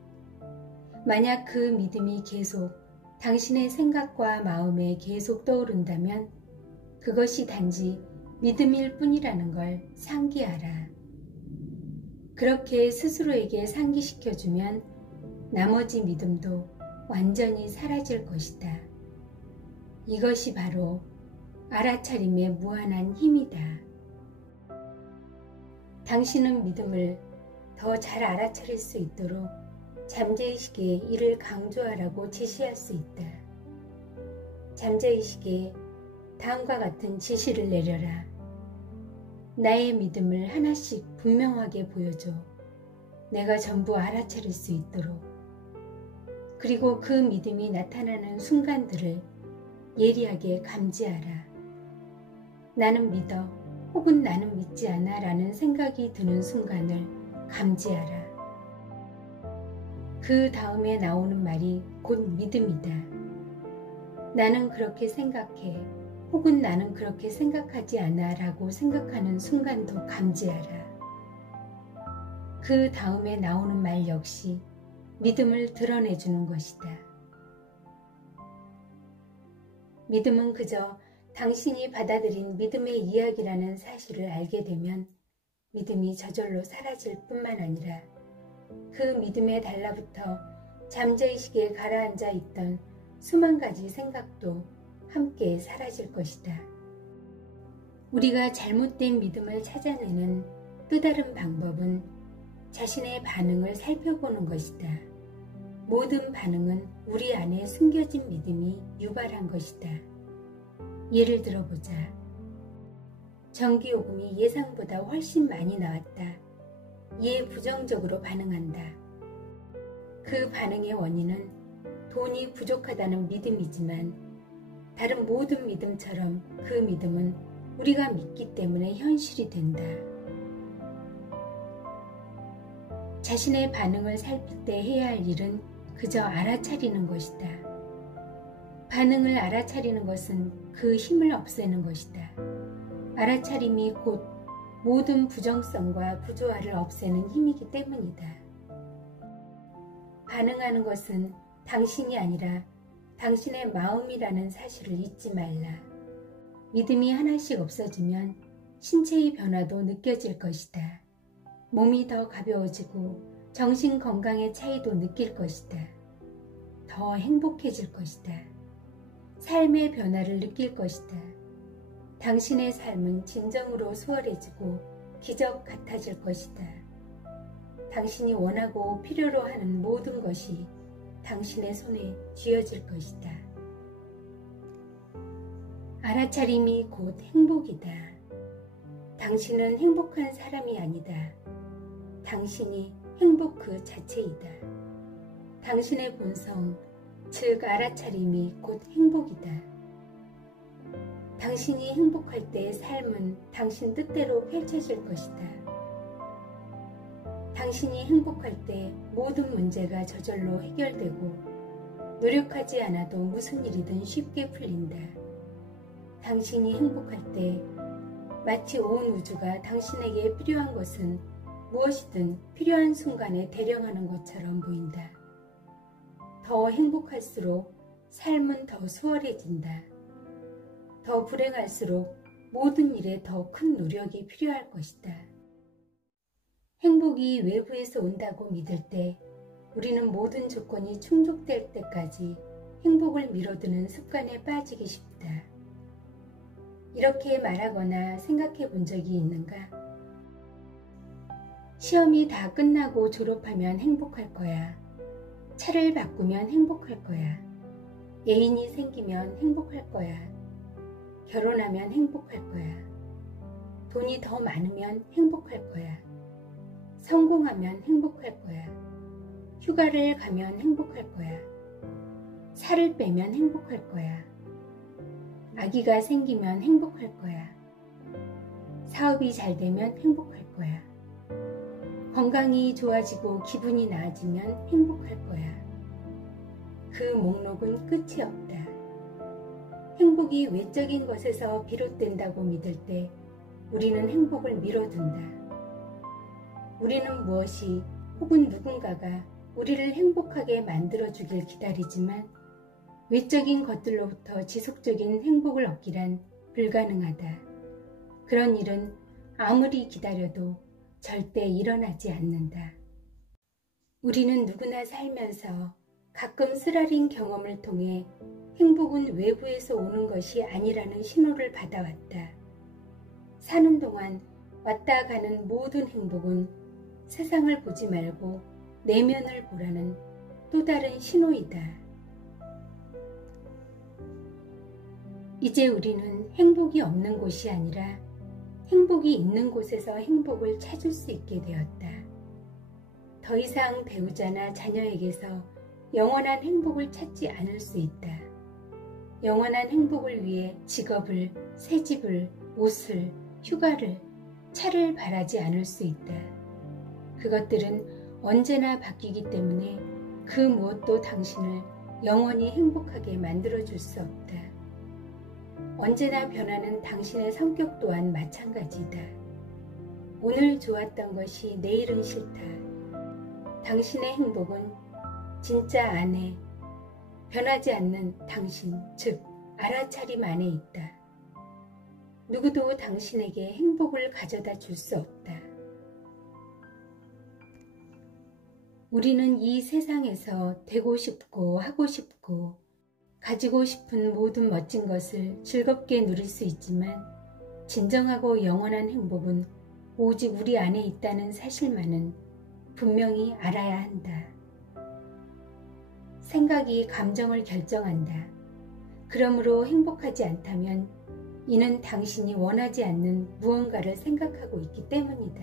만약 그 믿음이 계속 당신의 생각과 마음에 계속 떠오른다면 그것이 단지 믿음일 뿐이라는 걸 상기하라. 그렇게 스스로에게 상기시켜주면 나머지 믿음도 완전히 사라질 것이다. 이것이 바로 알아차림의 무한한 힘이다. 당신은 믿음을 더 잘 알아차릴 수 있도록 잠재의식에 이를 강조하라고 지시할 수 있다. 잠재의식에 다음과 같은 지시를 내려라. 나의 믿음을 하나씩 분명하게 보여줘. 내가 전부 알아차릴 수 있도록. 그리고 그 믿음이 나타나는 순간들을 예리하게 감지하라. 나는 믿어 혹은 나는 믿지 않아 라는 생각이 드는 순간을 감지하라. 그 다음에 나오는 말이 곧 믿음이다. 나는 그렇게 생각해 혹은 나는 그렇게 생각하지 않아 라고 생각하는 순간도 감지하라. 그 다음에 나오는 말 역시 믿음을 드러내주는 것이다. 믿음은 그저 당신이 받아들인 믿음의 이야기라는 사실을 알게 되면 믿음이 저절로 사라질 뿐만 아니라 그 믿음에 달라붙어 잠재의식에 가라앉아 있던 수만 가지 생각도 함께 사라질 것이다. 우리가 잘못된 믿음을 찾아내는 또 다른 방법은 자신의 반응을 살펴보는 것이다. 모든 반응은 우리 안에 숨겨진 믿음이 유발한 것이다. 예를 들어보자. 전기요금이 예상보다 훨씬 많이 나왔다. 이에 부정적으로 반응한다. 그 반응의 원인은 돈이 부족하다는 믿음이지만 다른 모든 믿음처럼 그 믿음은 우리가 믿기 때문에 현실이 된다. 자신의 반응을 살필 때 해야 할 일은 그저 알아차리는 것이다. 반응을 알아차리는 것은 그 힘을 없애는 것이다. 알아차림이 곧 모든 부정성과 부조화를 없애는 힘이기 때문이다. 반응하는 것은 당신이 아니라 당신의 마음이라는 사실을 잊지 말라. 믿음이 하나씩 없어지면 신체의 변화도 느껴질 것이다. 몸이 더 가벼워지고 정신 건강의 차이도 느낄 것이다. 더 행복해질 것이다. 삶의 변화를 느낄 것이다. 당신의 삶은 진정으로 수월해지고 기적 같아질 것이다. 당신이 원하고 필요로 하는 모든 것이 당신의 손에 쥐어질 것이다. 알아차림이 곧 행복이다. 당신은 행복한 사람이 아니다. 당신이 행복 그 자체이다. 당신의 본성, 즉 알아차림이 곧 행복이다. 당신이 행복할 때 삶은 당신 뜻대로 펼쳐질 것이다. 당신이 행복할 때 모든 문제가 저절로 해결되고 노력하지 않아도 무슨 일이든 쉽게 풀린다. 당신이 행복할 때 마치 온 우주가 당신에게 필요한 것은 무엇이든 필요한 순간에 대령하는 것처럼 보인다. 더 행복할수록 삶은 더 수월해진다. 더 불행할수록 모든 일에 더 큰 노력이 필요할 것이다. 행복이 외부에서 온다고 믿을 때 우리는 모든 조건이 충족될 때까지 행복을 미뤄두는 습관에 빠지기 쉽다. 이렇게 말하거나 생각해 본 적이 있는가? 시험이 다 끝나고 졸업하면 행복할 거야. 차를 바꾸면 행복할 거야. 애인이 생기면 행복할 거야. 결혼하면 행복할 거야. 돈이 더 많으면 행복할 거야. 성공하면 행복할 거야. 휴가를 가면 행복할 거야. 살을 빼면 행복할 거야. 아기가 생기면 행복할 거야. 사업이 잘 되면 행복할 거야. 건강이 좋아지고 기분이 나아지면 행복할 거야. 그 목록은 끝이 없다. 행복이 외적인 것에서 비롯된다고 믿을 때 우리는 행복을 미뤄둔다. 우리는 무엇이 혹은 누군가가 우리를 행복하게 만들어주길 기다리지만 외적인 것들로부터 지속적인 행복을 얻기란 불가능하다. 그런 일은 아무리 기다려도 절대 일어나지 않는다. 우리는 누구나 살면서 가끔 쓰라린 경험을 통해 행복은 외부에서 오는 것이 아니라는 신호를 받아왔다. 사는 동안 왔다 가는 모든 행복은 세상을 보지 말고 내면을 보라는 또 다른 신호이다. 이제 우리는 행복이 없는 곳이 아니라 행복이 있는 곳에서 행복을 찾을 수 있게 되었다. 더 이상 배우자나 자녀에게서 영원한 행복을 찾지 않을 수 있다. 영원한 행복을 위해 직업을, 새집을, 옷을, 휴가를, 차를 바라지 않을 수 있다. 그것들은 언제나 바뀌기 때문에 그 무엇도 당신을 영원히 행복하게 만들어줄 수 없다. 언제나 변하는 당신의 성격 또한 마찬가지다. 오늘 좋았던 것이 내일은 싫다. 당신의 행복은 진짜 안에 변하지 않는 당신, 즉 알아차림 안에 있다. 누구도 당신에게 행복을 가져다 줄 수 없다. 우리는 이 세상에서 되고 싶고 하고 싶고 가지고 싶은 모든 멋진 것을 즐겁게 누릴 수 있지만 진정하고 영원한 행복은 오직 우리 안에 있다는 사실만은 분명히 알아야 한다. 생각이 감정을 결정한다. 그러므로 행복하지 않다면 이는 당신이 원하지 않는 무언가를 생각하고 있기 때문이다.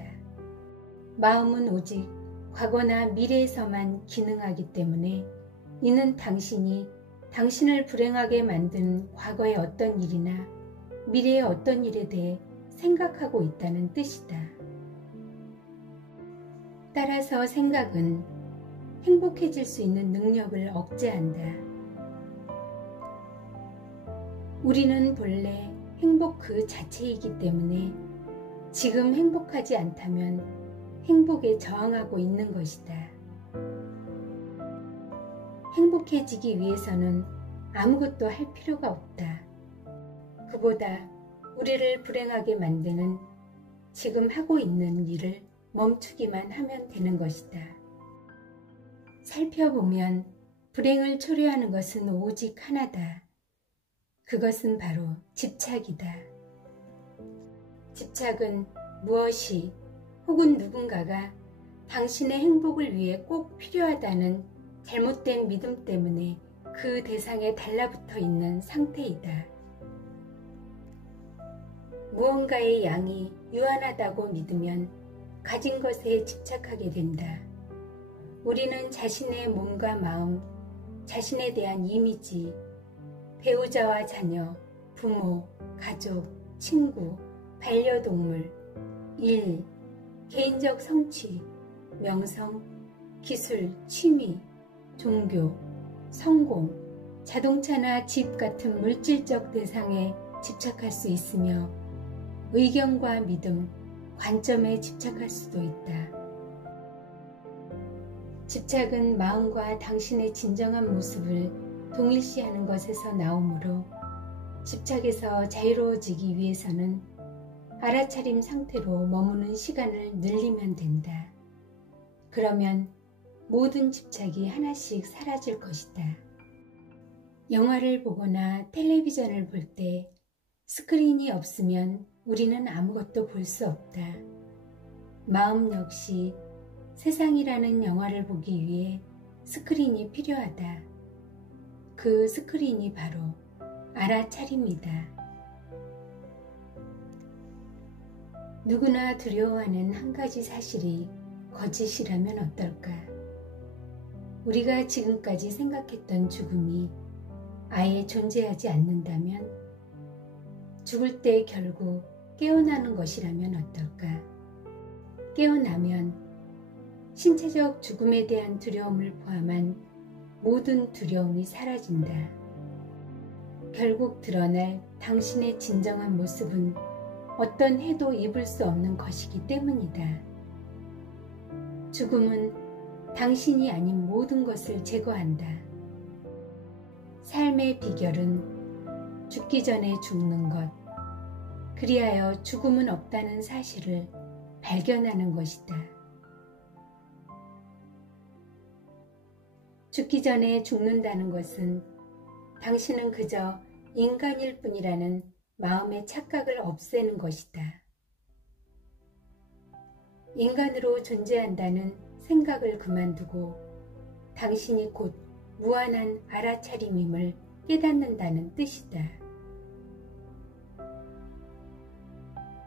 마음은 오직 과거나 미래에서만 기능하기 때문에 이는 당신이 당신을 불행하게 만든 과거의 어떤 일이나 미래의 어떤 일에 대해 생각하고 있다는 뜻이다. 따라서 생각은 행복해질 수 있는 능력을 억제한다. 우리는 본래 행복 그 자체이기 때문에 지금 행복하지 않다면 행복에 저항하고 있는 것이다. 행복해지기 위해서는 아무것도 할 필요가 없다. 그보다 우리를 불행하게 만드는 지금 하고 있는 일을 멈추기만 하면 되는 것이다. 살펴보면 불행을 초래하는 것은 오직 하나다. 그것은 바로 집착이다. 집착은 무엇이 혹은 누군가가 당신의 행복을 위해 꼭 필요하다는 잘못된 믿음 때문에 그 대상에 달라붙어 있는 상태이다. 무언가의 양이 유한하다고 믿으면 가진 것에 집착하게 된다. 우리는 자신의 몸과 마음, 자신에 대한 이미지, 배우자와 자녀, 부모, 가족, 친구, 반려동물, 일, 개인적 성취, 명성, 기술, 취미, 종교, 성공, 자동차나 집 같은 물질적 대상에 집착할 수 있으며 의견과 믿음, 관점에 집착할 수도 있다. 집착은 마음과 당신의 진정한 모습을 동일시하는 것에서 나오므로 집착에서 자유로워지기 위해서는 알아차림 상태로 머무는 시간을 늘리면 된다. 그러면 모든 집착이 하나씩 사라질 것이다. 영화를 보거나 텔레비전을 볼 때 스크린이 없으면 우리는 아무것도 볼 수 없다. 마음 역시 세상이라는 영화를 보기 위해 스크린이 필요하다. 그 스크린이 바로 알아차림이다. 누구나 두려워하는 한 가지 사실이 거짓이라면 어떨까? 우리가 지금까지 생각했던 죽음이 아예 존재하지 않는다면, 죽을 때 결국 깨어나는 것이라면 어떨까? 깨어나면 신체적 죽음에 대한 두려움을 포함한 모든 두려움이 사라진다. 결국 드러날 당신의 진정한 모습은 어떤 해도 입을 수 없는 것이기 때문이다. 죽음은 당신이 아닌 모든 것을 제거한다. 삶의 비결은 죽기 전에 죽는 것, 그리하여 죽음은 없다는 사실을 발견하는 것이다. 죽기 전에 죽는다는 것은 당신은 그저 인간일 뿐이라는 마음의 착각을 없애는 것이다. 인간으로 존재한다는 생각을 그만두고 당신이 곧 무한한 알아차림임을 깨닫는다는 뜻이다.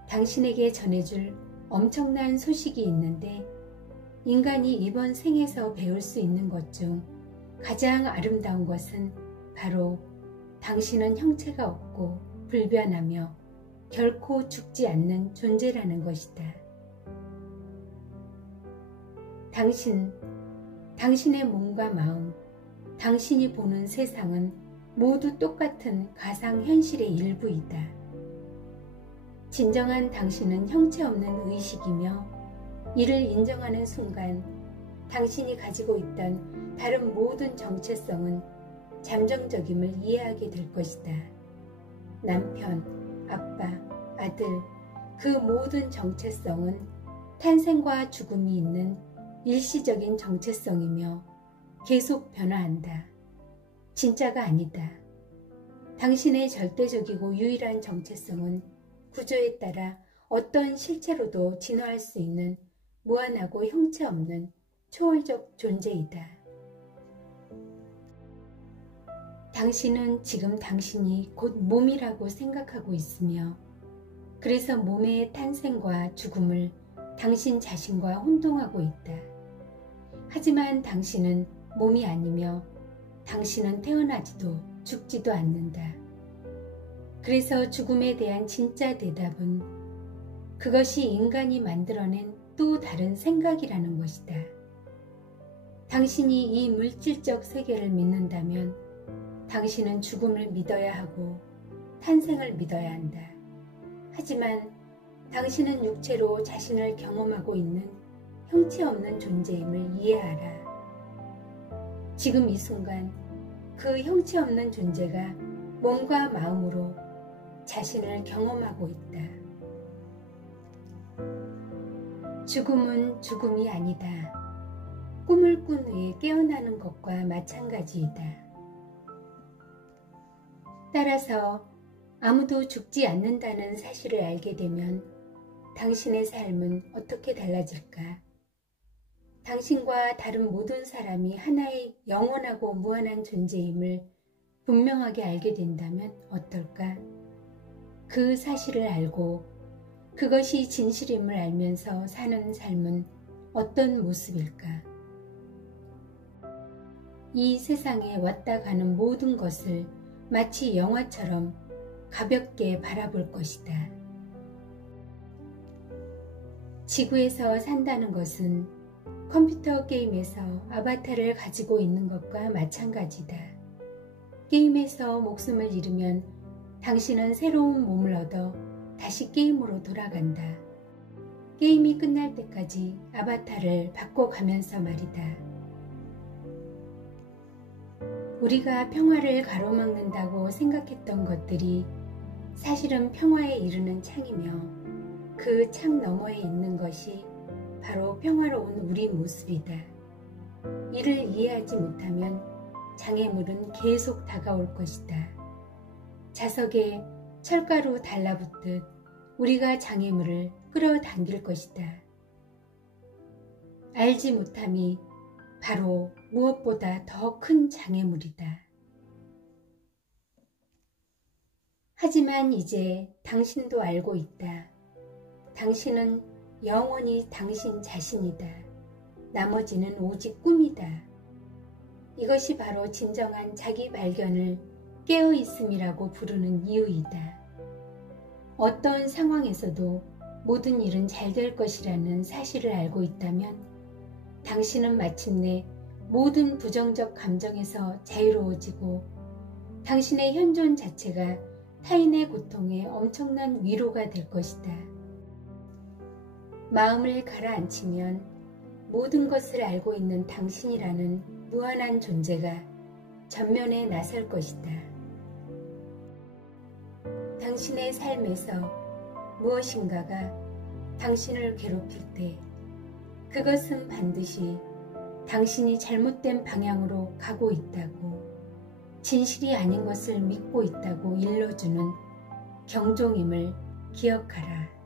당신에게 전해줄 엄청난 소식이 있는데, 인간이 이번 생에서 배울 수 있는 것 중 가장 아름다운 것은 바로 당신은 형체가 없고 불변하며 결코 죽지 않는 존재라는 것이다. 당신의 몸과 마음, 당신이 보는 세상은 모두 똑같은 가상현실의 일부이다. 진정한 당신은 형체 없는 의식이며, 이를 인정하는 순간 당신이 가지고 있던 다른 모든 정체성은 잠정적임을 이해하게 될 것이다. 남편, 아빠, 아들, 그 모든 정체성은 탄생과 죽음이 있는 일시적인 정체성이며 계속 변화한다. 진짜가 아니다. 당신의 절대적이고 유일한 정체성은 구조에 따라 어떤 실체로도 진화할 수 있는 무한하고 형체 없는 초월적 존재이다. 당신은 지금 당신이 곧 몸이라고 생각하고 있으며, 그래서 몸의 탄생과 죽음을 당신 자신과 혼동하고 있다. 하지만 당신은 몸이 아니며 당신은 태어나지도 죽지도 않는다. 그래서 죽음에 대한 진짜 대답은 그것이 인간이 만들어낸 또 다른 생각이라는 것이다. 당신이 이 물질적 세계를 믿는다면 당신은 죽음을 믿어야 하고 탄생을 믿어야 한다. 하지만 당신은 육체로 자신을 경험하고 있는 형체 없는 존재임을 이해하라. 지금 이 순간 그 형체 없는 존재가 몸과 마음으로 자신을 경험하고 있다. 죽음은 죽음이 아니다. 꿈을 꾼 후에 깨어나는 것과 마찬가지이다. 따라서 아무도 죽지 않는다는 사실을 알게 되면 당신의 삶은 어떻게 달라질까? 당신과 다른 모든 사람이 하나의 영원하고 무한한 존재임을 분명하게 알게 된다면 어떨까? 그 사실을 알고 그것이 진실임을 알면서 사는 삶은 어떤 모습일까? 이 세상에 왔다 가는 모든 것을 마치 영화처럼 가볍게 바라볼 것이다. 지구에서 산다는 것은 컴퓨터 게임에서 아바타를 가지고 있는 것과 마찬가지다. 게임에서 목숨을 잃으면 당신은 새로운 몸을 얻어 다시 게임으로 돌아간다. 게임이 끝날 때까지 아바타를 바꿔가면서 말이다. 우리가 평화를 가로막는다고 생각했던 것들이 사실은 평화에 이르는 창이며 그 창 너머에 있는 것이 바로 평화로운 우리 모습이다. 이를 이해하지 못하면 장애물은 계속 다가올 것이다. 자석에 철가루 달라붙듯 우리가 장애물을 끌어당길 것이다. 알지 못함이 바로 무엇보다 더 큰 장애물이다. 하지만 이제 당신도 알고 있다. 당신은 영원히 당신 자신이다. 나머지는 오직 꿈이다. 이것이 바로 진정한 자기 발견을 깨어있음이라고 부르는 이유이다. 어떤 상황에서도 모든 일은 잘 될 것이라는 사실을 알고 있다면 당신은 마침내 모든 부정적 감정에서 자유로워지고 당신의 현존 자체가 타인의 고통에 엄청난 위로가 될 것이다. 마음을 가라앉히면 모든 것을 알고 있는 당신이라는 무한한 존재가 전면에 나설 것이다. 당신의 삶에서 무엇인가가 당신을 괴롭힐 때 그것은 반드시 당신이 잘못된 방향으로 가고 있다고, 진실이 아닌 것을 믿고 있다고 일러주는 경종임을 기억하라.